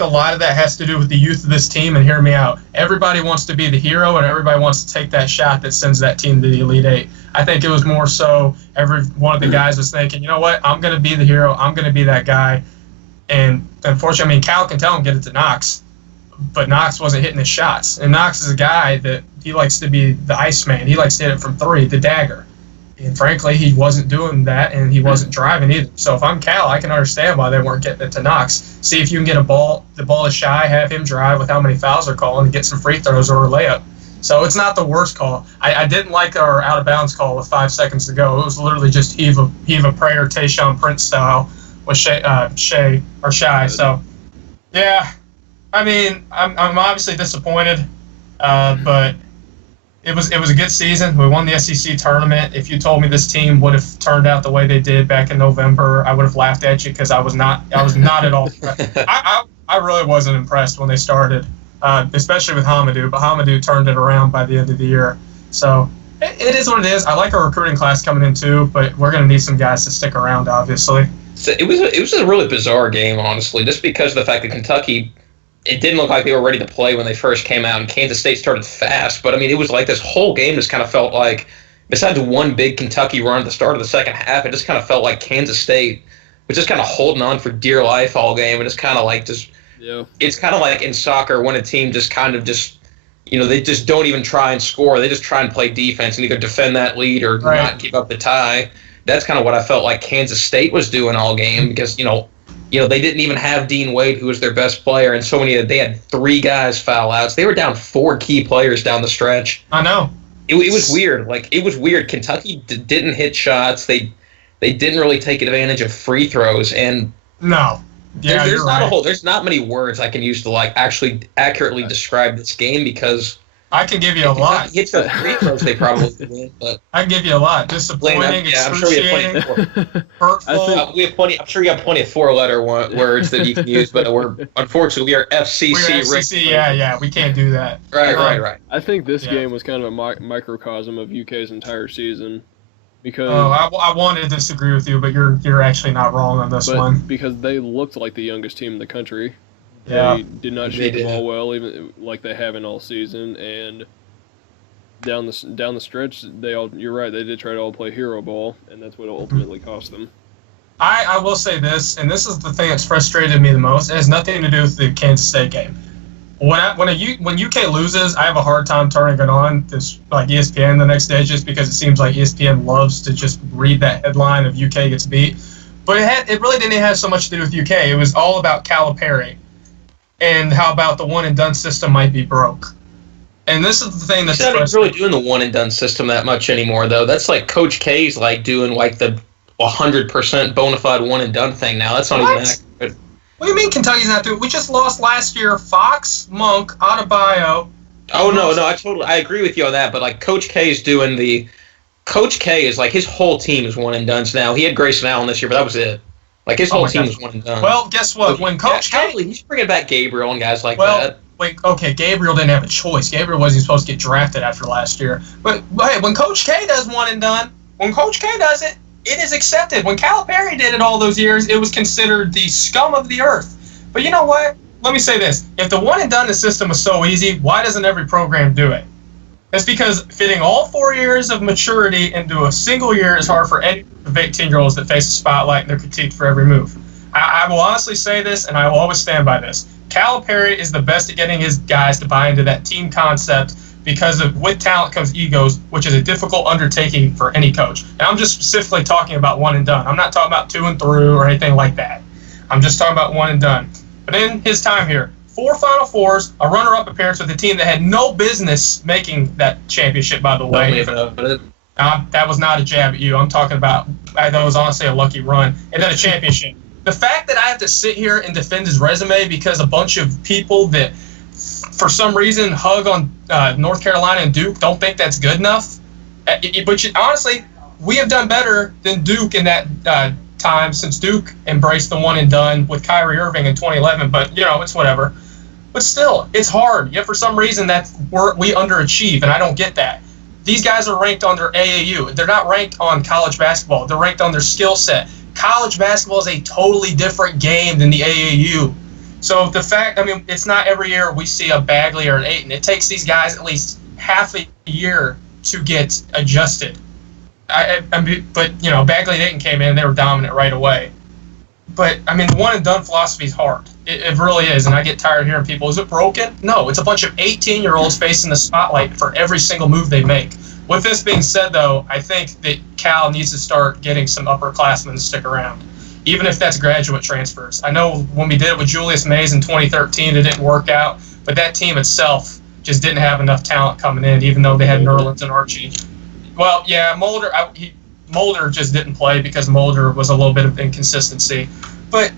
a lot of that has to do with the youth of this team, and hear me out. Everybody wants to be the hero, and everybody wants to take that shot that sends that team to the Elite Eight. I think it was more so every one of the guys was thinking, you know what, I'm going to be the hero. I'm going to be that guy. And unfortunately, I mean, Cal can tell him get it to Knox, but Knox wasn't hitting his shots. And Knox is a guy that he likes to be the Iceman. He likes to hit it from three, the dagger. And frankly, he wasn't doing that, and he wasn't driving either. So if I'm Cal, I can understand why they weren't getting it to Knox. See if you can get the ball is Shy, have him drive with how many fouls they're calling, and get some free throws or a layup. So it's not the worst call. I didn't like our out-of-bounds call with 5 seconds to go. It was literally just heave a prayer, Tayshaun Prince style with Shy. So, yeah, I mean, I'm obviously disappointed, but it was a good season. We won the SEC tournament. If you told me this team would have turned out the way they did back in November, I would have laughed at you because I was not at all. I really wasn't impressed when they started, especially with Hamadou. But Hamadou turned it around by the end of the year. So it is what it is. I like our recruiting class coming in too, but we're going to need some guys to stick around, obviously. So it was a really bizarre game, honestly, just because of the fact that Kentucky, it didn't look like they were ready to play when they first came out, and Kansas State started fast. But, I mean, it was like this whole game just kind of felt like, besides one big Kentucky run at the start of the second half, it just kind of felt like Kansas State was just kind of holding on for dear life all game. And it's kind of like It's kind of like in soccer when a team just kind of they just don't even try and score. They just try and play defense and either defend that lead or not keep up the tie. That's kind of what I felt like Kansas State was doing all game because, they didn't even have Dean Wade, who was their best player, and they had 3 guys foul outs. They were down 4 key players down the stretch. I know. It was weird. It was weird. Kentucky didn't hit shots. They didn't really take advantage of free throws, and no. Yeah, there's not many words I can use to actually accurately describe this game because I can give you a lot. Hits the free throws they probably win, but I can give you a lot. Disappointing, excruciating, hurtful. I'm sure you have plenty of 4-letter words that you can use, but unfortunately we are FCC. We're FCC, yeah, we can't do that. Right. I think this game was kind of a microcosm of UK's entire season. Because I want to disagree with you, but you're actually not wrong on this one. Because they looked like the youngest team in the country. Yeah. They did not shoot the ball well, even like they haven't all season. And down the stretch, you're right, they did try to all play hero ball, and that's what ultimately cost them. I will say this, and this is the thing that's frustrated me the most. It has nothing to do with the Kansas State game. When UK loses, I have a hard time turning it on this like ESPN the next day, just because it seems like ESPN loves to just read that headline of UK gets beat. But it really didn't have so much to do with UK. It was all about Calipari and how about the one and done system might be broke. And this is the thing that's not even really doing the one and done system that much anymore, though. That's like Coach K's like doing like the 100% bona fide one and done thing now. That's not even accurate. What do you mean Kentucky's not doing? We just lost last year. Fox, Monk, Adebayo. Oh no, I agree with you on that. But like Coach K is doing the. Coach K is like his whole team is one and done now. He had Grayson Allen this year, but that was it. Like his whole team is one and done. Well, guess what? So, when Coach K, he's bringing back Gabriel and guys like that. Wait, okay, Gabriel didn't have a choice. Gabriel wasn't supposed to get drafted after last year. But hey, when Coach K does one and done, when Coach K does it, it is accepted. When Calipari did it all those years, it was considered the scum of the earth. But you know what? Let me say this. If the one and done system was so easy, why doesn't every program do it? It's because fitting all 4 years of maturity into a single year is hard for any of 18-year-olds that face a spotlight and they're critiqued for every move. I will honestly say this, and I will always stand by this. Calipari is the best at getting his guys to buy into that team concept because with talent comes egos, which is a difficult undertaking for any coach. And I'm just specifically talking about one and done. I'm not talking about 2 and through or anything like that. I'm just talking about one and done. But in his time here, 4 Final Fours, a runner-up appearance with a team that had no business making that championship, by the way. That was not a jab at you. I'm talking about that was honestly a lucky run. And then a championship. The fact that I have to sit here and defend his resume because a bunch of people that, for some reason, hug on North Carolina and Duke don't think that's good enough. But honestly, we have done better than Duke in that time since Duke embraced the one and done with Kyrie Irving in 2011. But, it's whatever. But still, it's hard. Yet for some reason, we underachieve, and I don't get that. These guys are ranked on their AAU. They're not ranked on college basketball. They're ranked on their skill set. College basketball is a totally different game than the AAU. So it's not every year we see a Bagley or an Ayton. It takes these guys at least half a year to get adjusted. Bagley and Ayton came in and they were dominant right away. But, the one and done philosophy is hard. It really is, and I get tired of hearing people, is it broken? No, it's a bunch of 18-year-olds facing the spotlight for every single move they make. With this being said, though, I think that Cal needs to start getting some upperclassmen to stick around, even if that's graduate transfers. I know when we did it with Julius Mays in 2013, it didn't work out, but that team itself just didn't have enough talent coming in, even though they had Nerlens and Archie. Well, yeah, Mulder just didn't play because Mulder was a little bit of inconsistency. But,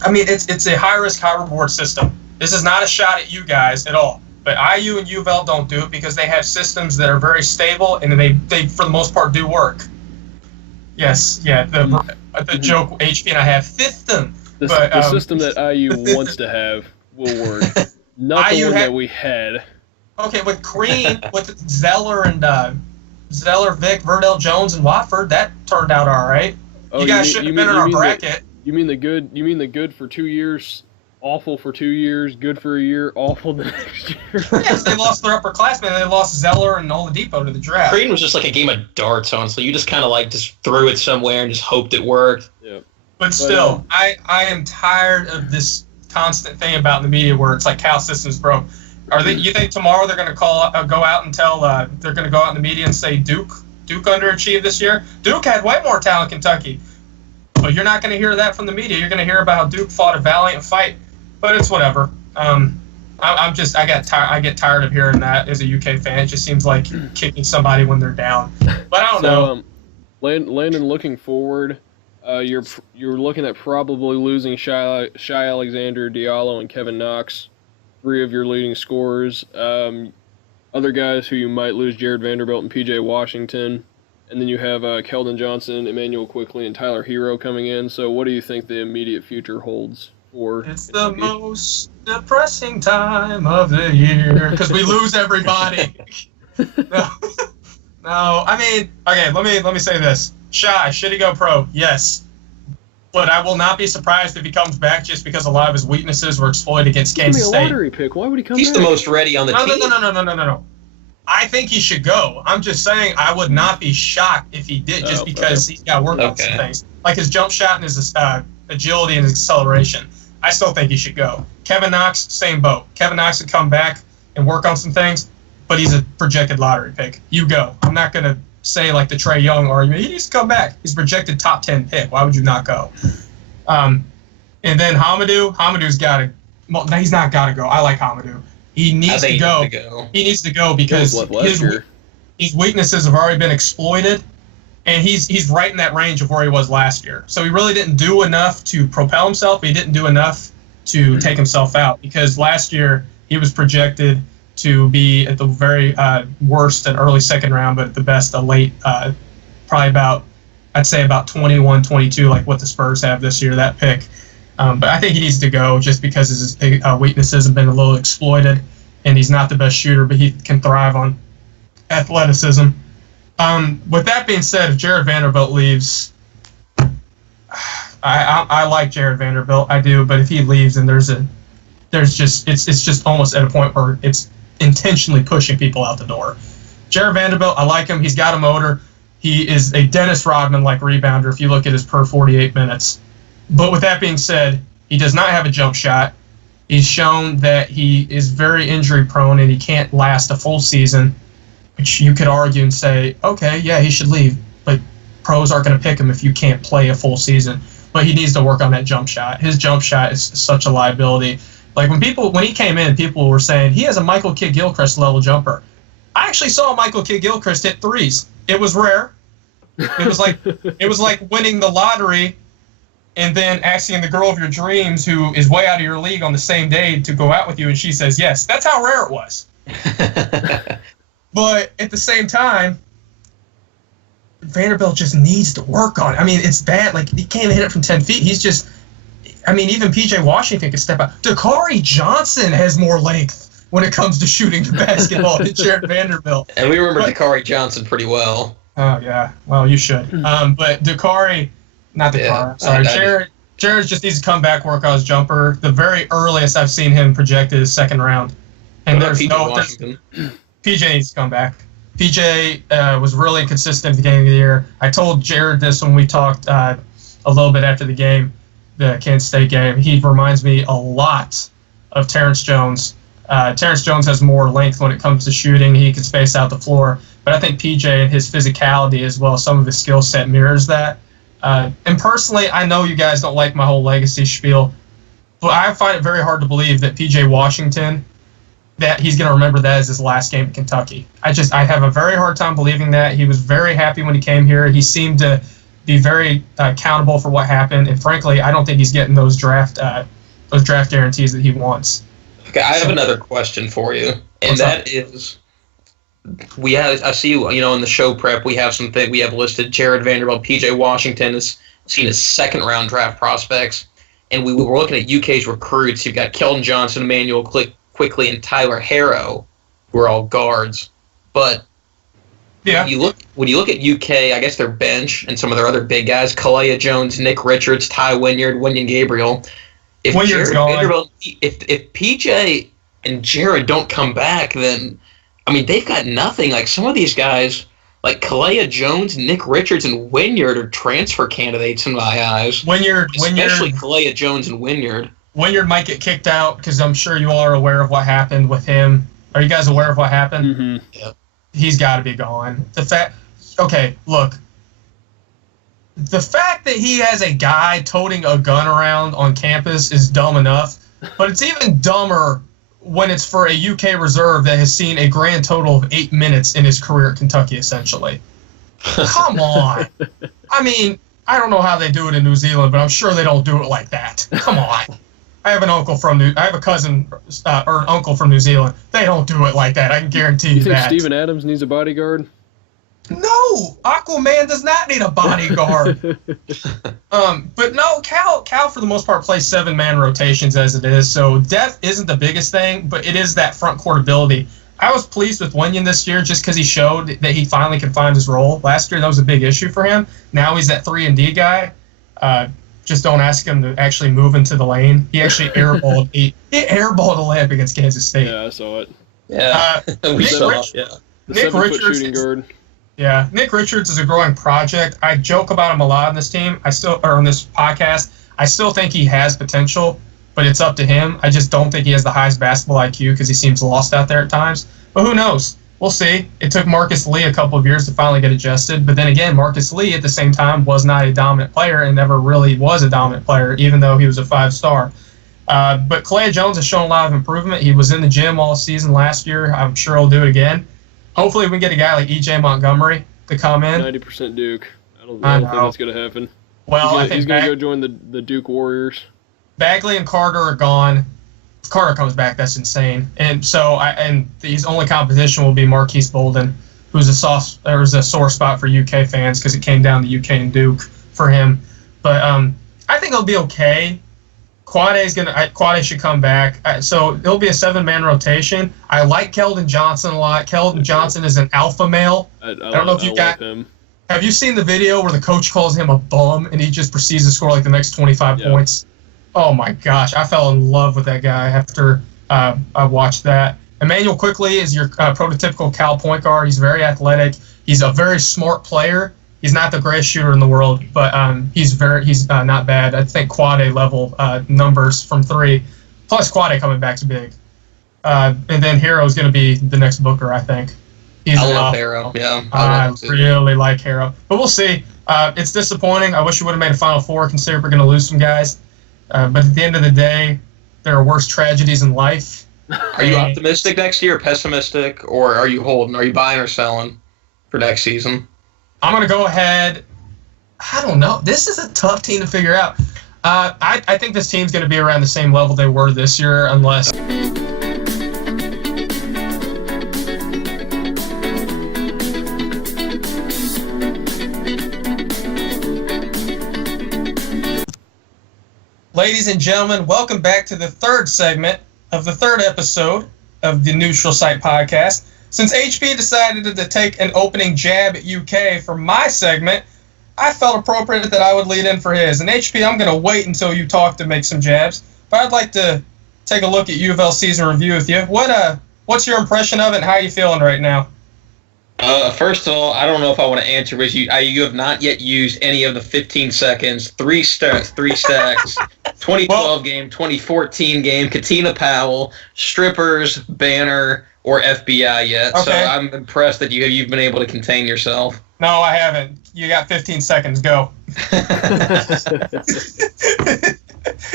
it's a high-risk, high-reward system. This is not a shot at you guys at all. But IU and UofL don't do it because they have systems that are very stable and they for the most part, do work. Yes, yeah, the joke HP and I have fifth them. The system that IU wants to have will work. Not the one that we had. Okay, with Crean, with Zeller and Vic, Verdell Jones, and Watford, that turned out all right. You guys shouldn't have been in our bracket. You mean the good for 2 years, awful for 2 years, good for a year, awful the next year? Yes, they lost their upperclassmen. They lost Zeller and Oladipo to the draft. Crean was just like a game of darts, honestly. You just kind of just threw it somewhere and just hoped it worked. Yeah. But still, I am tired of this constant thing about the media where it's like Cal systems broke. You think tomorrow they're going to go out and tell they're going to go out in the media and say Duke underachieved this year? Duke had way more talent than Kentucky. But you're not going to hear that from the media. You're going to hear about how Duke fought a valiant fight. But it's whatever. I get tired of hearing that as a UK fan. It just seems like kicking somebody when they're down. But I don't know. Landon, looking forward, you're looking at probably losing Shai Alexander, Diallo, and Kevin Knox, 3 of your leading scorers. Other guys who you might lose, Jared Vanderbilt and PJ Washington. And then you have Keldon Johnson, Emmanuel Quickly, and Tyler Hero coming in. So what do you think the immediate future holds for? It's the most depressing time of the year because we lose everybody. No. Okay, let me say this. Shai, should he go pro? Yes. But I will not be surprised if he comes back just because a lot of his weaknesses were exploited against Kansas State. He's a lottery pick. Why would he come back? He's the most ready on the team. No. I think he should go. I'm just saying I would not be shocked if he did just because he's got work on some things. like his jump shot and his agility and his acceleration. I still think he should go. Kevin Knox, same boat. Kevin Knox would come back and work on some things, but he's a projected lottery pick. You go. I'm not going to say like the Trae Young argument. He needs to come back. He's a projected top 10 pick. Why would you not go? And then Hamadou's got to. Well, no, he's not got to go. I like Hamadou. He needs to go. He needs to go because his weaknesses have already been exploited, and he's right in that range of where he was last year. So he really didn't do enough to propel himself. He didn't do enough to take himself out because last year he was projected to be at the very worst an early second round, but at the best a late, probably about, I'd say about 21, 22, like what the Spurs have this year, that pick. But I think he needs to go just because his weaknesses have been a little exploited, and he's not the best shooter, but he can thrive on athleticism. With that being said, if Jared Vanderbilt leaves, I like Jared Vanderbilt, I do, but if he leaves, then it's just almost at a point where it's intentionally pushing people out the door. Jared Vanderbilt, I like him. He's got a motor. He is a Dennis Rodman-like rebounder if you look at his per 48 minutes. But with that being said, he does not have a jump shot. He's shown that he is very injury-prone and he can't last a full season, which you could argue and say, okay, yeah, he should leave, but pros aren't going to pick him if you can't play a full season. But he needs to work on that jump shot. His jump shot is such a liability. Like when he came in, people were saying he has a Michael Kidd-Gilchrist level jumper. I actually saw Michael Kidd-Gilchrist hit threes. It was rare. It was like winning the lottery and then asking the girl of your dreams who is way out of your league on the same day to go out with you, and she says yes. That's how rare it was. But at the same time, Vanderbilt just needs to work on it. I mean, it's bad. Like, he can't hit it from 10 feet. He's just, I mean, even P.J. Washington can step out. Dakari Johnson has more length when it comes to shooting the basketball than Jared Vanderbilt. And we remember Dakari Johnson pretty well. Oh, yeah. Well, you should. But Dakari, not Dakari, sorry. Jared just needs to come back, work on his jumper. The very earliest I've seen him projected is second round. And there's PJ needs to come back. PJ was really consistent at the beginning of the year. I told Jared this when we talked a little bit after the game, the Kansas State game. He reminds me a lot of Terrence Jones. Terrence Jones has more length when it comes to shooting. He can space out the floor. But I think PJ and his physicality as well, some of his skill set mirrors that. And personally, I know you guys don't like my whole legacy spiel, but I find it very hard to believe that PJ Washington, that he's going to remember that as his last game at Kentucky. I have a very hard time believing that. He was very happy when he came here. He seemed to be very accountable for what happened, and frankly, I don't think he's getting those draft guarantees that he wants. Okay, I have another question for you, and that is, I see in the show prep we have we have listed Jared Vanderbilt, P.J. Washington is seen as second round draft prospects, and we were looking at UK's recruits. You've got Keldon Johnson, Emmanuel Quickly, and Tyler Harrow, who are all guards. But yeah, when you look at UK, I guess their bench and some of their other big guys, Kalea Jones, Nick Richards, Ty Wynyard, Wenyen Gabriel. If PJ and Jared don't come back, then I mean they've got nothing. Like some of these guys, like Kalea Jones, Nick Richards, and Wynyard are transfer candidates in my eyes. Especially Kalea Jones and Wynyard. Wynyard might get kicked out because I'm sure you all are aware of what happened with him. Are you guys aware of what happened? Mm-hmm. Yep. He's got to be gone. The fact that he has a guy toting a gun around on campus is dumb enough, but it's even dumber when it's for a UK reserve that has seen a grand total of 8 minutes in his career at Kentucky, essentially. Come on. I mean, I don't know how they do it in New Zealand, but I'm sure they don't do it like that. Come on. I have a cousin or an uncle from New Zealand. They don't do it like that. I can guarantee you that. You think Steven Adams needs a bodyguard? No, Aquaman does not need a bodyguard. But no, Cal for the most part plays 7-man rotations as it is. So depth isn't the biggest thing, but it is that front court ability. I was pleased with Wenyen this year just because he showed that he finally can find his role. Last year that was a big issue for him. Now he's that 3-and-D guy. Just don't ask him to actually move into the lane. He actually airballed a layup against Kansas State. Yeah, I saw it. Yeah, we saw it. Yeah, the Nick 7-foot Richards shooting guard. Yeah, Nick Richards is a growing project. I joke about him a lot on this team. On this podcast. I still think he has potential, but it's up to him. I just don't think he has the highest basketball IQ because he seems lost out there at times. But who knows? We'll see. It took Marcus Lee a couple of years to finally get adjusted. But then again, Marcus Lee at the same time was not a dominant player and never really was a dominant player, even though he was a 5-star. But Clay Jones has shown a lot of improvement. He was in the gym all season last year. I'm sure he'll do it again. Hopefully we can get a guy like E.J. Montgomery to come in. 90% Duke. I don't think that's going to happen. Well, I think he's going to go join the Duke Warriors. Bagley and Carter are gone. If Carter comes back, that's insane. And so, his only competition will be Marquise Bolden, who's a sore spot for UK fans because it came down to UK and Duke for him. But I think it'll be okay. Quade should come back. So it'll be a 7-man rotation. I like Keldon Johnson a lot. Keldon Johnson is an alpha male. I don't know if you got him. Have you seen the video where the coach calls him a bum and he just proceeds to score like the next 25 points? Oh my gosh, I fell in love with that guy after I watched that. Emmanuel Quickley is your prototypical Cal point guard. He's very athletic. He's a very smart player. He's not the greatest shooter in the world, but he's not bad. I think Quade level numbers from 3. Plus Quade coming back is big. And then Hero is going to be the next Booker, I think. I love Hero. Yeah, I really like Hero. But we'll see. It's disappointing. I wish we would have made a Final Four, considering we're going to lose some guys. But at the end of the day, there are worse tragedies in life. Are you optimistic next year or pessimistic? Or are you holding? Are you buying or selling for next season? I'm going to go ahead. I don't know. This is a tough team to figure out. I think this team's going to be around the same level they were this year unless... Ladies and gentlemen, welcome back to the third segment of the third episode of the Neutral Site Podcast. Since HB decided to take an opening jab at UK for my segment, I felt appropriate that I would lead in for his. And HP, I'm going to wait until you talk to make some jabs, but I'd like to take a look at UofL season review with you. What's your impression of it and how are you feeling right now? First of all, I don't know if I want to answer with you. You have not yet used any of the 15 seconds, 3 stacks, 2012 game, 2014 game, Katina Powell, strippers, banner, or FBI yet. Okay. So I'm impressed that you've been able to contain yourself. No, I haven't. You got 15 seconds. Go.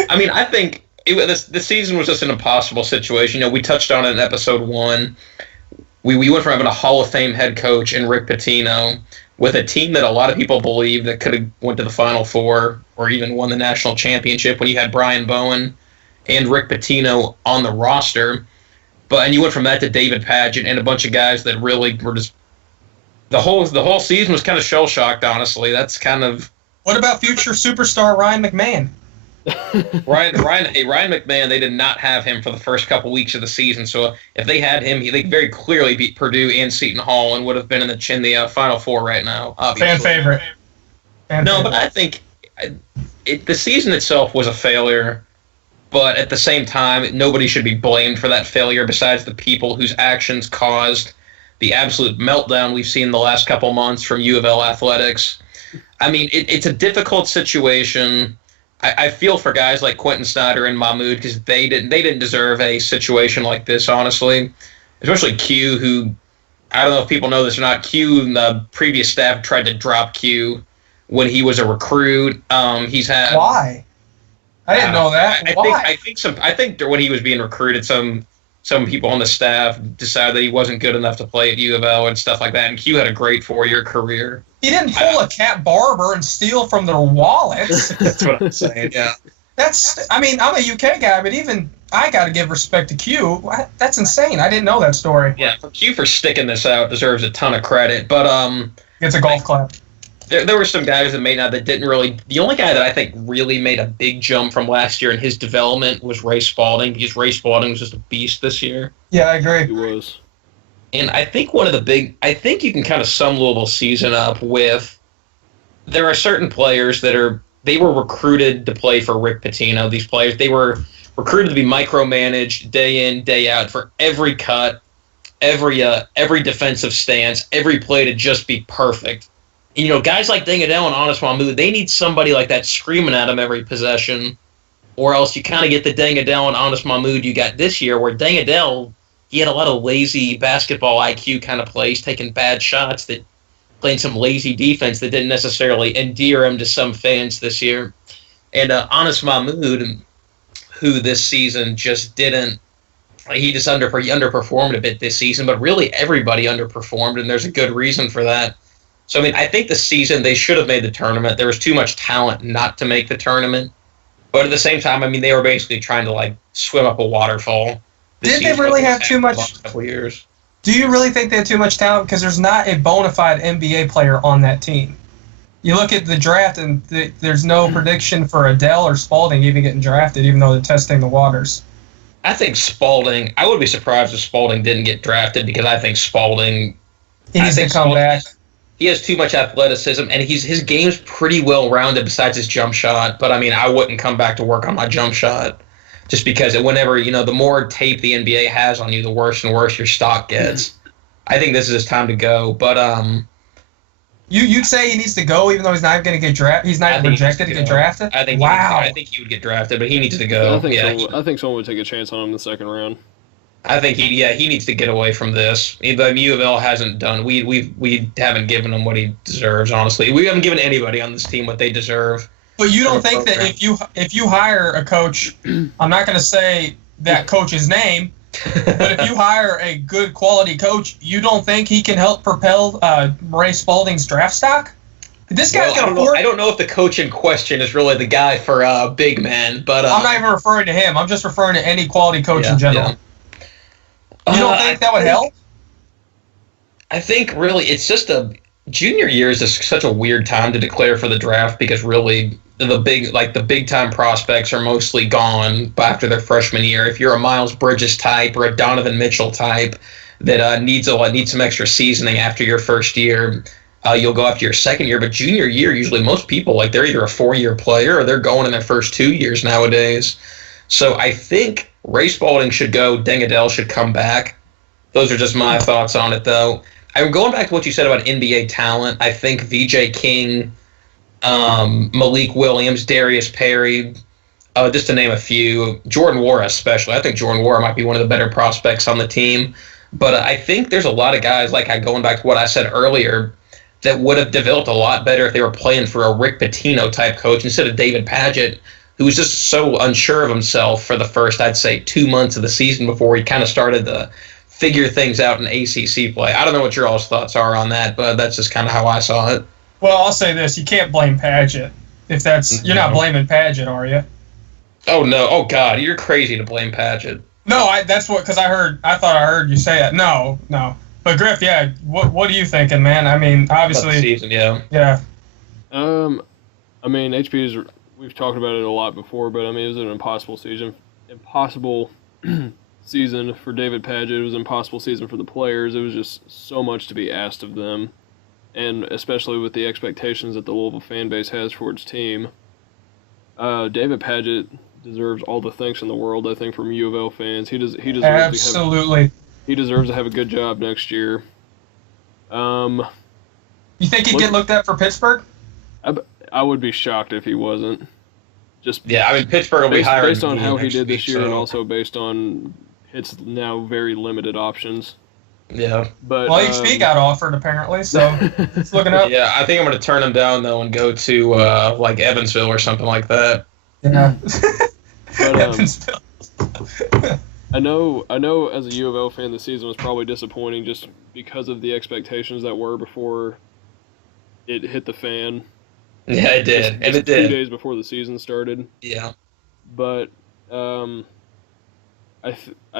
I mean, I think this season was just an impossible situation. You know, we touched on it in episode 1. We went from having a Hall of Fame head coach in Rick Pitino with a team that a lot of people believe that could have went to the Final Four or even won the national championship when you had Brian Bowen and Rick Pitino on the roster. And you went from that to David Padgett and a bunch of guys that really were just the whole season was kind of shell-shocked, honestly. That's kind of... What about future superstar Ryan McMahon? Ryan McMahon, they did not have him for the first couple weeks of the season. So if they had him, they very clearly beat Purdue and Seton Hall and would have been in the Final Four right now. Obviously. Fan favorite. But I think the season itself was a failure. But at the same time, nobody should be blamed for that failure besides the people whose actions caused the absolute meltdown we've seen the last couple months from U of L athletics. I mean, it's a difficult situation. I feel for guys like Quentin Snyder and Mahmoud because they didn't deserve a situation like this, honestly. Especially Q, who, I don't know if people know this or not, Q and the previous staff tried to drop Q when he was a recruit. He's had... Why? I didn't know that. I think when he was being recruited, some people on the staff decided that he wasn't good enough to play at U of L and stuff like that. And Q had a great 4-year career. He didn't pull a Cat Barber and steal from their wallets. That's what I'm saying. Yeah. I'm a UK guy, but even I got to give respect to Q. That's insane. I didn't know that story. Yeah, Q for sticking this out deserves a ton of credit. But it's a golf clap. There were some guys that didn't really. The only guy that I think really made a big jump from last year in his development was Ray Spalding, because Ray Spalding was just a beast this year. Yeah, I agree. He was. And I think I think you can kind of sum Louisville's season up with there are certain players they were recruited to play for Rick Pitino. These players, they were recruited to be micromanaged day in, day out for every cut, every defensive stance, every play to just be perfect. You know, guys like Dingadell and Honest Mahmoud, they need somebody like that screaming at them every possession, or else you kind of get the Dingadell and Honest Mahmoud you got this year, where Dingadell, he had a lot of lazy basketball IQ kind of plays, taking bad shots, that playing some lazy defense that didn't necessarily endear him to some fans this year. And Honest Mahmoud, who this season just didn't, he underperformed a bit this season, but really everybody underperformed, and there's a good reason for that. So, I mean, I think this season they should have made the tournament. There was too much talent not to make the tournament. But at the same time, I mean, they were basically trying to, like, swim up a waterfall. Did they really have too much? Couple years. Do you really think they had too much talent? Because there's not a bona fide NBA player on that team. You look at the draft, and there's no prediction for Adele or Spalding even getting drafted, even though they're testing the waters. I think Spalding, I would be surprised if Spalding didn't get drafted, because I think Spalding, He needs to come back. He has too much athleticism, and his game's pretty well rounded besides his jump shot. But I mean, I wouldn't come back to work on my jump shot, just because whenever, the more tape the NBA has on you, the worse and worse your stock gets. I think this is his time to go. But you'd say he needs to go, even though he's not going to get drafted. He's not projected to get drafted. I think he would get drafted, but he needs to go. I think someone would take a chance on him in the second round. I think he needs to get away from this. The U of L hasn't done. We haven't given him what he deserves. Honestly, we haven't given anybody on this team what they deserve. But you don't think that if you hire a coach, I'm not going to say that coach's name, but if you hire a good quality coach, you don't think he can help propel Ray Spalding's draft stock? This guy's going to I don't know if the coach in question is really the guy for big man, but I'm not even referring to him. I'm just referring to any quality coach in general. Yeah. You don't think that would help? I think really it's just junior year is just such a weird time to declare for the draft, because really the big time prospects are mostly gone after their freshman year. If you're a Miles Bridges type or a Donovan Mitchell type that needs some extra seasoning after your first year, you'll go after your second year. But junior year, usually most people, they're either a 4-year player or they're going in their first 2 years nowadays. So I think Ray Spalding should go. Dingadell should come back. Those are just my thoughts on it, though. I'm going back to what you said about NBA talent. I think VJ King, Malik Williams, Darius Perry, just to name a few, Jordan Wara especially. I think Jordan Wara might be one of the better prospects on the team. But I think there's a lot of guys, going back to what I said earlier, that would have developed a lot better if they were playing for a Rick Pitino-type coach instead of David Padgett, who was just so unsure of himself for the first, I'd say, 2 months of the season before he kind of started to figure things out in ACC play. I don't know what your all's thoughts are on that, but that's just kind of how I saw it. Well, I'll say this. You can't blame Padgett. You're not blaming Padgett, are you? Oh, no. Oh, God. You're crazy to blame Padgett. No, because I thought I heard you say it. No. But Griff, yeah, what are you thinking, man? I mean, obviously. Season, yeah. Yeah. I mean, HP is. We've talked about it a lot before, but I mean, it was an impossible season. Impossible season for David Padgett. It was an impossible season for the players. It was just so much to be asked of them, and especially with the expectations that the Louisville fan base has for its team. David Padgett deserves all the thanks in the world, I think, from U of L fans. He deserves absolutely. He deserves to have a good job next year. You think he'd get looked at for Pittsburgh? I would be shocked if he wasn't. I mean, Pittsburgh will be hiring based on how he did this year, and also based on its now very limited options. Yeah. But HP got offered apparently, so it's looking up. Yeah, I think I'm going to turn him down though and go to Evansville or something like that. Yeah. But, Evansville. I know. As a U of L fan, the season was probably disappointing just because of the expectations that were before it hit the fan. Yeah, it did. Just it did. 2 days before the season started. Yeah. But I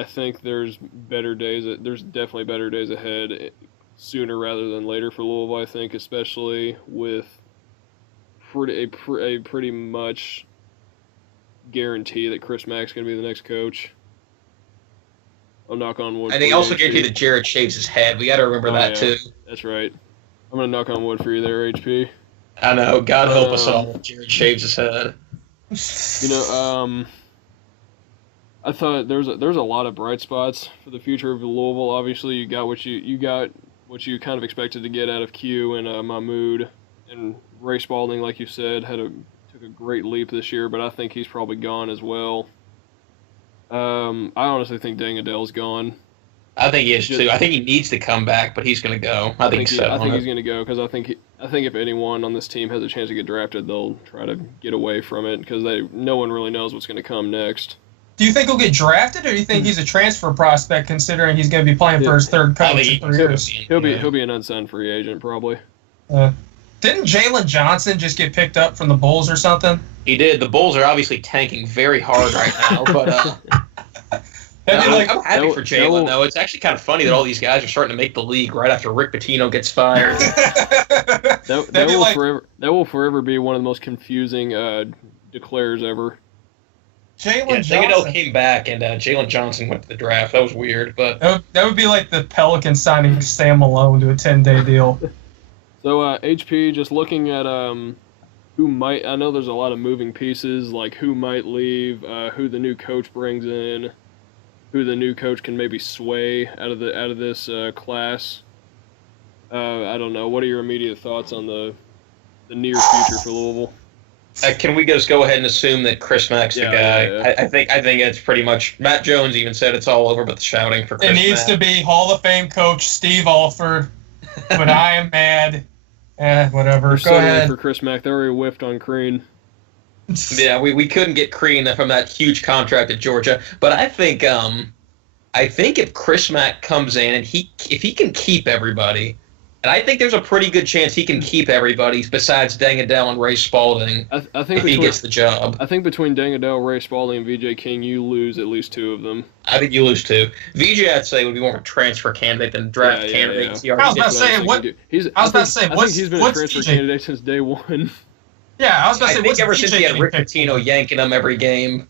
think there's better days. There's definitely better days ahead sooner rather than later for Louisville. I think, especially with a pretty much guarantee that Chris Mack's going to be the next coach. I'll knock on wood. And they also guarantee that Jared shaves his head. We got to remember that too. That's right. I'm going to knock on wood for you there, HP. I know. God help us all. Jared shaves his head. I thought there's a lot of bright spots for the future of Louisville. Obviously, you got what you kind of expected to get out of Q and Mahmoud, and Ray Spalding, like you said, took a great leap this year, but I think he's probably gone as well. I honestly think Deng Adele's gone. I think he is too. I think he needs to come back, but he's going to go. I think he's going to go because I think if anyone on this team has a chance to get drafted, they'll try to get away from it because no one really knows what's going to come next. Do you think he'll get drafted, or do you think he's a transfer prospect, considering he's going to be playing for his third coach in 3 years? He'll be an unsigned free agent probably. Didn't Jalen Johnson just get picked up from the Bulls or something? He did. The Bulls are obviously tanking very hard right now, but I'm happy for Jalen, though. It's actually kind of funny that all these guys are starting to make the league right after Rick Pitino gets fired. That will forever be one of the most confusing declares ever. Jalen Johnson came back, and Jalen Johnson went to the draft. That was weird, but that would be like the Pelicans signing Sam Malone to a 10-day deal. So HP, just looking at who might. I know there's a lot of moving pieces, like who might leave, who the new coach brings in, who the new coach can maybe sway out of this class. I don't know. What are your immediate thoughts on the near future for Louisville? Can we just go ahead and assume that Chris Mack's the guy? Yeah. I think it's pretty much. Matt Jones even said it's all over but the shouting for Chris Mack. It needs to be Hall of Fame coach Steve Alford, but I am mad. Whatever. Go ahead. For Chris Mack, they already whiffed on Crean. Yeah, we couldn't get Crean from that huge contract at Georgia, but I think if Chris Mack comes in and if he can keep everybody. And I think there's a pretty good chance he can keep everybody besides Deng Adele and Ray Spalding I think if he gets the job. I think between Deng Adele, Ray Spalding, and VJ King, you lose at least 2 of them. I think you lose 2. VJ, I'd say, would be more of a transfer candidate than a draft candidate. Yeah. I was about to say, I think he's been a transfer candidate since day 1. Yeah, I was about to say, what's ever since he had Rick Pitino yanking him every game.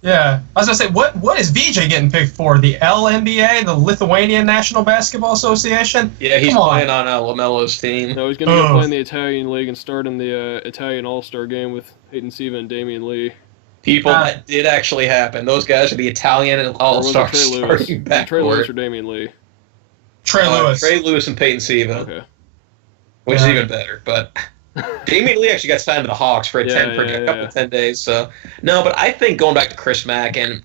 Yeah, I was going to say, what is VJ getting picked for? The LNBA, the Lithuanian National Basketball Association? Yeah, he's playing on LaMelo's team. No, he's going to go play in the Italian League and start in the Italian All-Star game with Peyton Siva and Damian Lee. That did actually happen. Those guys are the Italian All-Star starting backcourt. Trey Lewis or Damian Lee? Trey Lewis. Trey Lewis and Peyton Siva. Okay. Which is even better, but... Damian Lee actually got signed to the Hawks for a couple of 10 days. So no, but I think going back to Chris Mack, and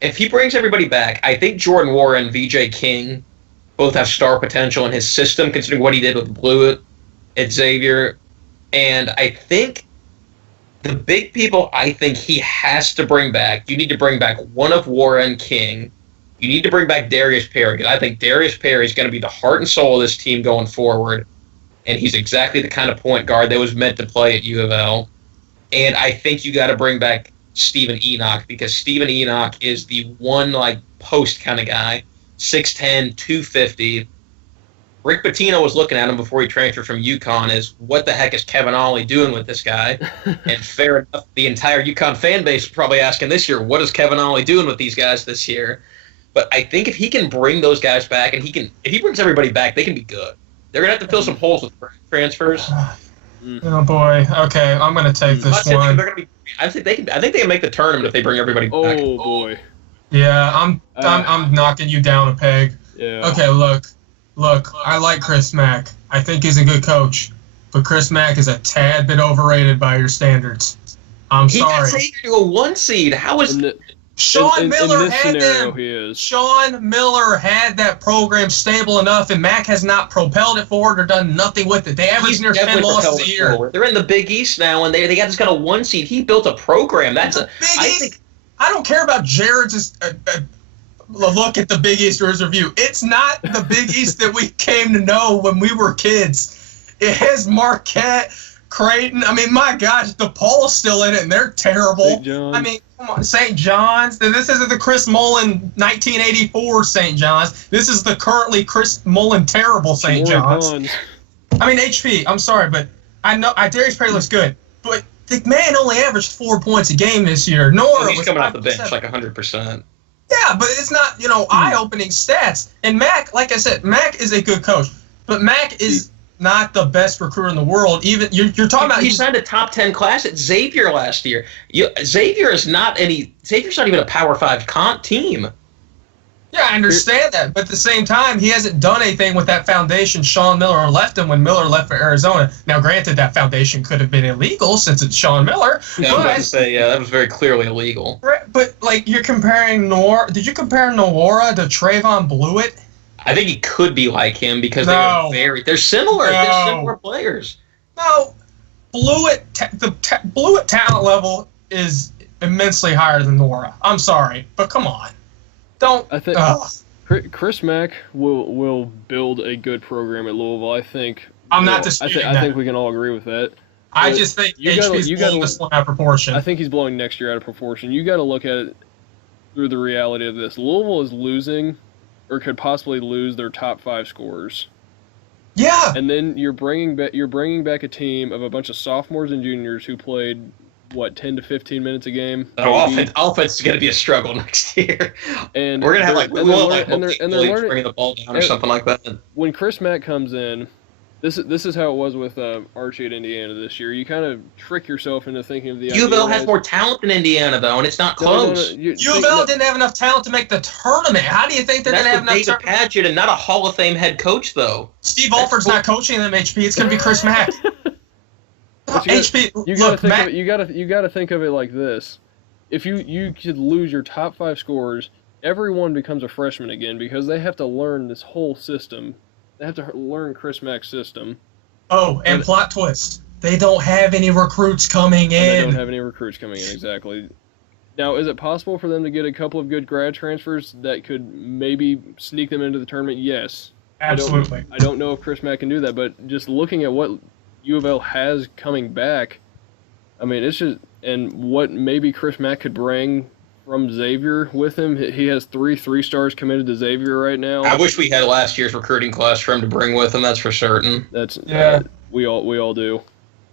if he brings everybody back, I think Jordan Warren, VJ King, both have star potential in his system, considering what he did with Blewett at Xavier. And I think the big people I think he has to bring back, you need to bring back one of Warren King. You need to bring back Darius Perry, because I think Darius Perry is going to be the heart and soul of this team going forward. And he's exactly the kind of point guard that was meant to play at UofL. And I think you got to bring back Steven Enoch, because Steven Enoch is the one post kind of guy, 6'10", 250. Rick Pitino was looking at him before he transferred from UConn as, what the heck is Kevin Ollie doing with this guy? And fair enough, the entire UConn fan base is probably asking this year, what is Kevin Ollie doing with these guys this year? But I think if he can bring those guys back, and if he brings everybody back, they can be good. They're going to have to fill some holes with transfers. Oh, boy. Okay, I'm going to take this one. I think they can make the tournament if they bring everybody back. Oh, boy. Yeah, I'm knocking you down a peg. Yeah. Okay, look, I like Chris Mack. I think he's a good coach. But Chris Mack is a tad bit overrated by your standards. I'm sorry. He got Xavier to a 1 seed. How is... Sean Miller had them. Sean Miller had that program stable enough, and Mack has not propelled it forward or done nothing with it. They average near 10 losses a year. Forward. They're in the Big East now, and they just got a 1 seed. He built a program. That's a Big East. I don't care about Jared's look at the Big East review. It's not the Big East that we came to know when we were kids. It has Marquette, Creighton. I mean, my gosh, DePaul's still in it, and they're terrible. I mean, come on, St. John's. This isn't the Chris Mullen 1984 St. John's. This is the currently Chris Mullen terrible St. John's. I mean, HP, I'm sorry, but I know Darius Perry looks good, but the man only averaged 4 points a game this year. He's coming off the bench like 100%. Yeah, but it's not, eye-opening stats. And Mack, like I said, Mack is a good coach, but Mack is not the best recruiter in the world. Even you're talking about he signed a top 10 class at Xavier last year. Xavier's not even a Power 5 team. Yeah, I understand that, but at the same time, he hasn't done anything with that foundation Sean Miller left him when Miller left for Arizona. Now, granted, that foundation could have been illegal since it's Sean Miller. Yeah, I was about to say, that was very clearly illegal. But, like, you're comparing Did you compare Noora to Trayvon Blewett? I think he could be like him because they're similar. No. They're similar players. No, Blewett, the Blewett talent level is immensely higher than Noora. I'm sorry, but come on. I think Chris Mack will build a good program at Louisville. I think. I'm not disputing that. I think we can all agree with that. I just think HB's blowing this one out of proportion. I think he's blowing next year out of proportion. You got to look at it through the reality of this. Louisville is losing, or could possibly lose their top 5 scorers. Yeah. And then you're bringing back a team of a bunch of sophomores and juniors who played 10 to 15 minutes a game. Offense is going to be a struggle next year. And we're going to have they're learning, bringing the ball down or something like that. When Chris Mack comes in, this is how it was with Archie at Indiana this year. You kind of trick yourself into thinking of the UofL has more talent than Indiana, though, and it's not close. UofL didn't have enough talent to make the tournament. How do you think they're going to have enough talent? David Padgett and not a Hall of Fame head coach, though. Steve Alford's not coaching them, HP. It's going to be Chris Mack. You got to think of it like this: if you could lose your top 5 scorers, everyone becomes a freshman again because they have to learn this whole system. They have to learn Chris Mack's system. Oh, and plot twist: they don't have any recruits coming in. They don't have any recruits coming in, exactly. Now, is it possible for them to get a couple of good grad transfers that could maybe sneak them into the tournament? Yes, absolutely. I don't know if Chris Mack can do that, but just looking at what UofL has coming back, I mean, it's just, and what maybe Chris Mack could bring from Xavier with him. He has 3 3-stars committed to Xavier right now. I wish we had last year's recruiting class for him to bring with him. That's for certain. We all do.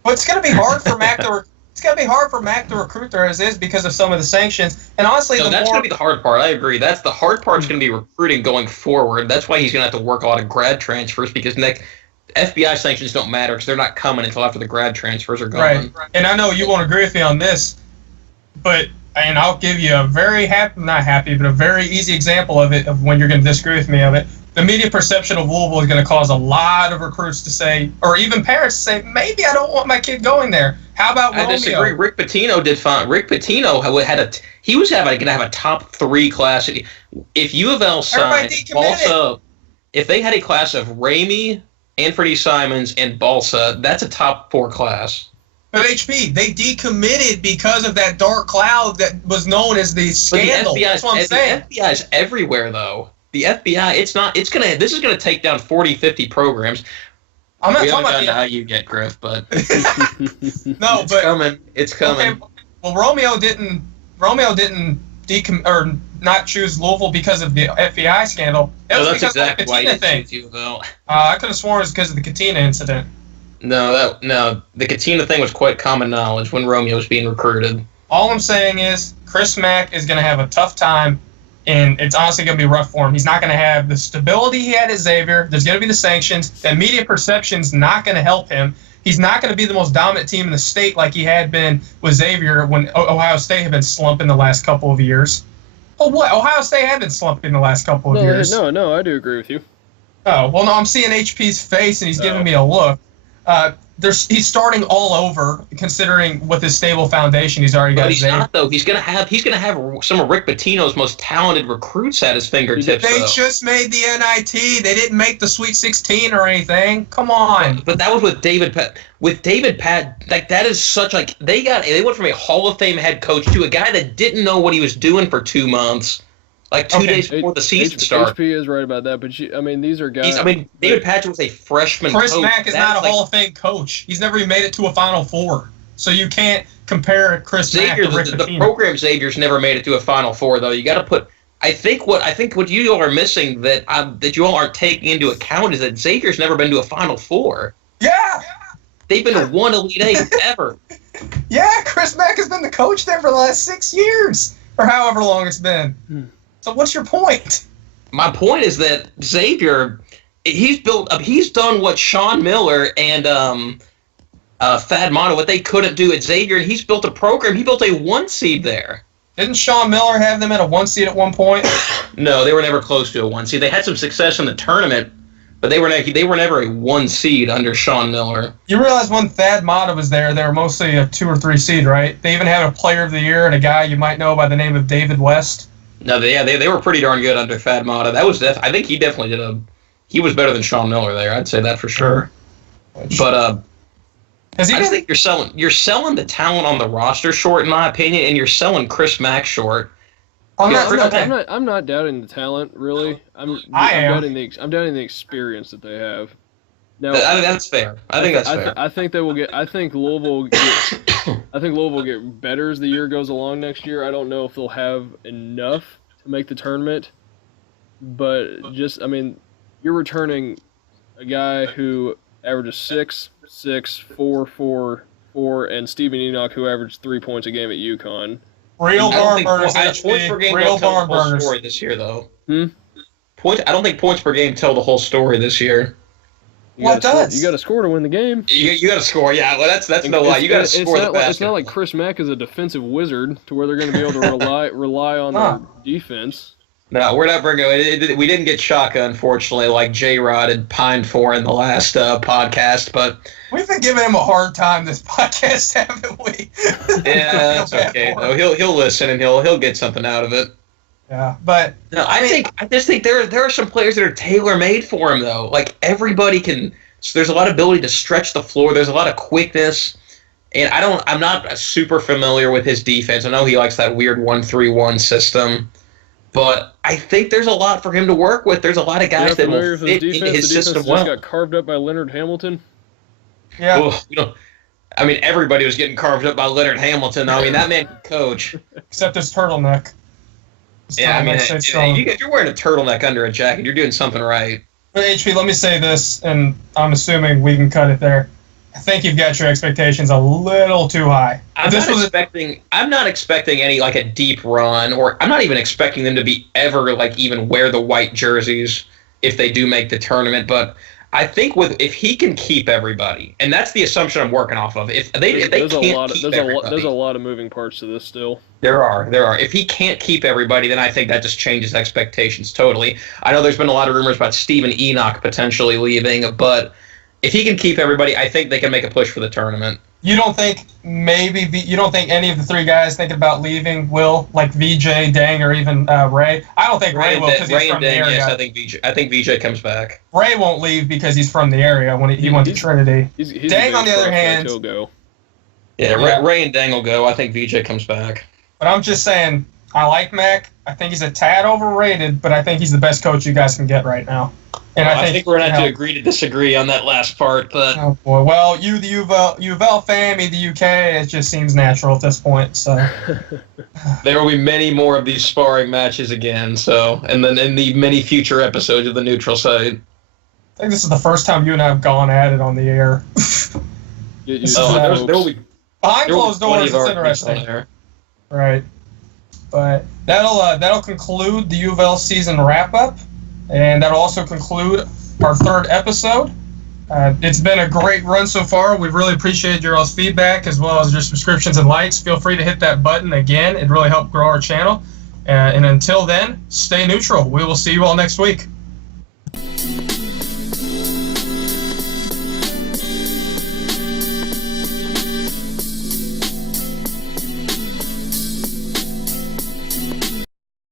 But it's going to be hard for Mack to. It's going to be hard for Mack to recruit there as is because of some of the sanctions. And honestly, that's going to be the hard part. I agree. That's the hard part. Is going to be recruiting going forward. That's why he's going to have to work a lot of grad transfers because FBI sanctions don't matter because they're not coming until after the grad transfers are gone. Right. And I know you won't agree with me on this, and I'll give you a very a very easy example of it, of when you're going to disagree with me of it. The media perception of Louisville is going to cause a lot of recruits to say, or even parents to say, maybe I don't want my kid going there. How about Romeo? I disagree. Rick Pitino did fine. Rick Pitino he was going to have a top 3 class. If UofL signed Balsa, if they had a class of Ramey, Anthony Simons, and Balsa, that's a top 4 class. But HP, they decommitted because of that dark cloud that was known as the scandal. That's what I'm saying. The FBI is everywhere, though. The FBI, this is gonna take down 40, 50 programs. I'm not talking about how you get Griff, but no, it's coming. Okay, well, Romeo didn't not choose Louisville because of the FBI scandal. That's exactly why he didn't choose UofL. I could have sworn it was because of the Katina incident. No, the Katina thing was quite common knowledge when Romeo was being recruited. All I'm saying is Chris Mack is going to have a tough time, and it's honestly going to be rough for him. He's not going to have the stability he had at Xavier. There's going to be the sanctions. The media perception's not going to help him. He's not going to be the most dominant team in the state like he had been with Xavier when Ohio State had been slumping the last couple of years. Oh, what? Ohio State had been slumping the last couple of years. No, I do agree with you. Oh, well, no, I'm seeing HP's face, and he's giving me a look. He's starting all over, considering with his stable foundation he's already got. But he's not, though. He's gonna have some of Rick Pitino's most talented recruits at his fingertips. They just made the NIT. They didn't make the Sweet 16 or anything. Come on. But that was with David Pat. With David Pat, that is such they went from a Hall of Fame head coach to a guy that didn't know what he was doing for 2 months. 2 days before the season started. HP is right about that, but these are guys. David Padgett was a freshman Chris coach. Mack is not a Hall of Fame coach. He's never even made it to a Final Four. So you can't compare Chris Mack to Rick Pitino. The program Xavier's never made it to a Final Four, though. You got to put. I think what you all are missing that you all aren't taking into account is that Xavier's never been to a Final Four. Yeah. They've been to one Elite Eight ever. Yeah, Chris Mack has been the coach there for the last 6 years, or however long it's been. So what's your point? My point is that Xavier, he's built up. He's done what Sean Miller and Thad Matta, what they couldn't do at Xavier, and he's built a program. He built a 1 seed there. Didn't Sean Miller have them at a 1 seed at one point? No, they were never close to a 1 seed. They had some success in the tournament, but they were never a 1 seed under Sean Miller. You realize when Thad Matta was there, they were mostly a 2 or 3 seed, right? They even had a player of the year and a guy you might know by the name of David West. No, they were pretty darn good under Thad Matta. That was I think he definitely did he was better than Sean Miller there. I'd say that for sure. But I just think you're selling the talent on the roster short, in my opinion, and you're selling Chris Mack short. I'm not doubting the talent, really. I'm doubting the experience that they have. Now, that's fair. I think that's fair. I think Louisville will get better as the year goes along next year. I don't know if they'll have enough to make the tournament, but you're returning a guy who averages 6, 4, 4, 4, and Stephen Enoch, who averaged 3 points a game at UConn. Real barn burners. Points per game don't tell the whole story this year, though. I don't think points per game tell the whole story this year. You got to score to win the game. You got to score, yeah. Well, that's no lie. You got to score the basket. It's not like Chris Mack is a defensive wizard to where they're going to be able to rely on their defense. No, we're not bringing it. We didn't get Shaka, unfortunately, like J-Rod had pined for in the last podcast. But we've been giving him a hard time this podcast, haven't we? Yeah, that's okay. Though he'll listen and he'll get something out of it. Yeah, but no, I just think there are some players that are tailor made for him though. Like everybody can. So there's a lot of ability to stretch the floor. There's a lot of quickness, and I'm not super familiar with his defense. I know he likes that weird 1-3-1 system. But I think there's a lot for him to work with. There's a lot of guys that will fit into his system well. Just got carved up by Leonard Hamilton. Yeah. Everybody was getting carved up by Leonard Hamilton. I mean, that man could coach. Except his turtleneck. If you're wearing a turtleneck under a jacket, you're doing something right. But HP, let me say this, and I'm assuming we can cut it there. I think you've got your expectations a little too high. I'm not expecting any like a deep run, or I'm not even expecting them to be ever like even wear the white jerseys if they do make the tournament. But I think if he can keep everybody, and that's the assumption I'm working off of. If they can't keep everybody, there's a lot of moving parts to this still. There are. If he can't keep everybody, then I think that just changes expectations totally. I know there's been a lot of rumors about Stephen Enoch potentially leaving, but if he can keep everybody, I think they can make a push for the tournament. You don't think any of the 3 guys thinking about leaving will, like VJ, Dang, or even Ray? I don't think Ray will because he's from the area. Yes, I think VJ comes back. Ray won't leave because he's from the area when he went to Trinity. He's Dang, on the other hand, he'll go. Yeah, Ray and Dang will go. I think VJ comes back. But I'm just saying, I like Mac. I think he's a tad overrated, but I think he's the best coach you guys can get right now. And I think we're going to have to agree to disagree on that last part. But oh boy, well, you the UofL fan, me the UK, it just seems natural at this point. So there will be many more of these sparring matches again. So, and then in the many future episodes of the neutral site. I think this is the first time you and I have gone at it on the air. There will be behind closed doors. It's interesting. Right, but that'll conclude the UofL season wrap up. And that'll also conclude our 3rd episode. It's been a great run so far. We've really appreciated your all's feedback as well as your subscriptions and likes. Feel free to hit that button again. It really helped grow our channel. And until then, stay neutral. We will see you all next week.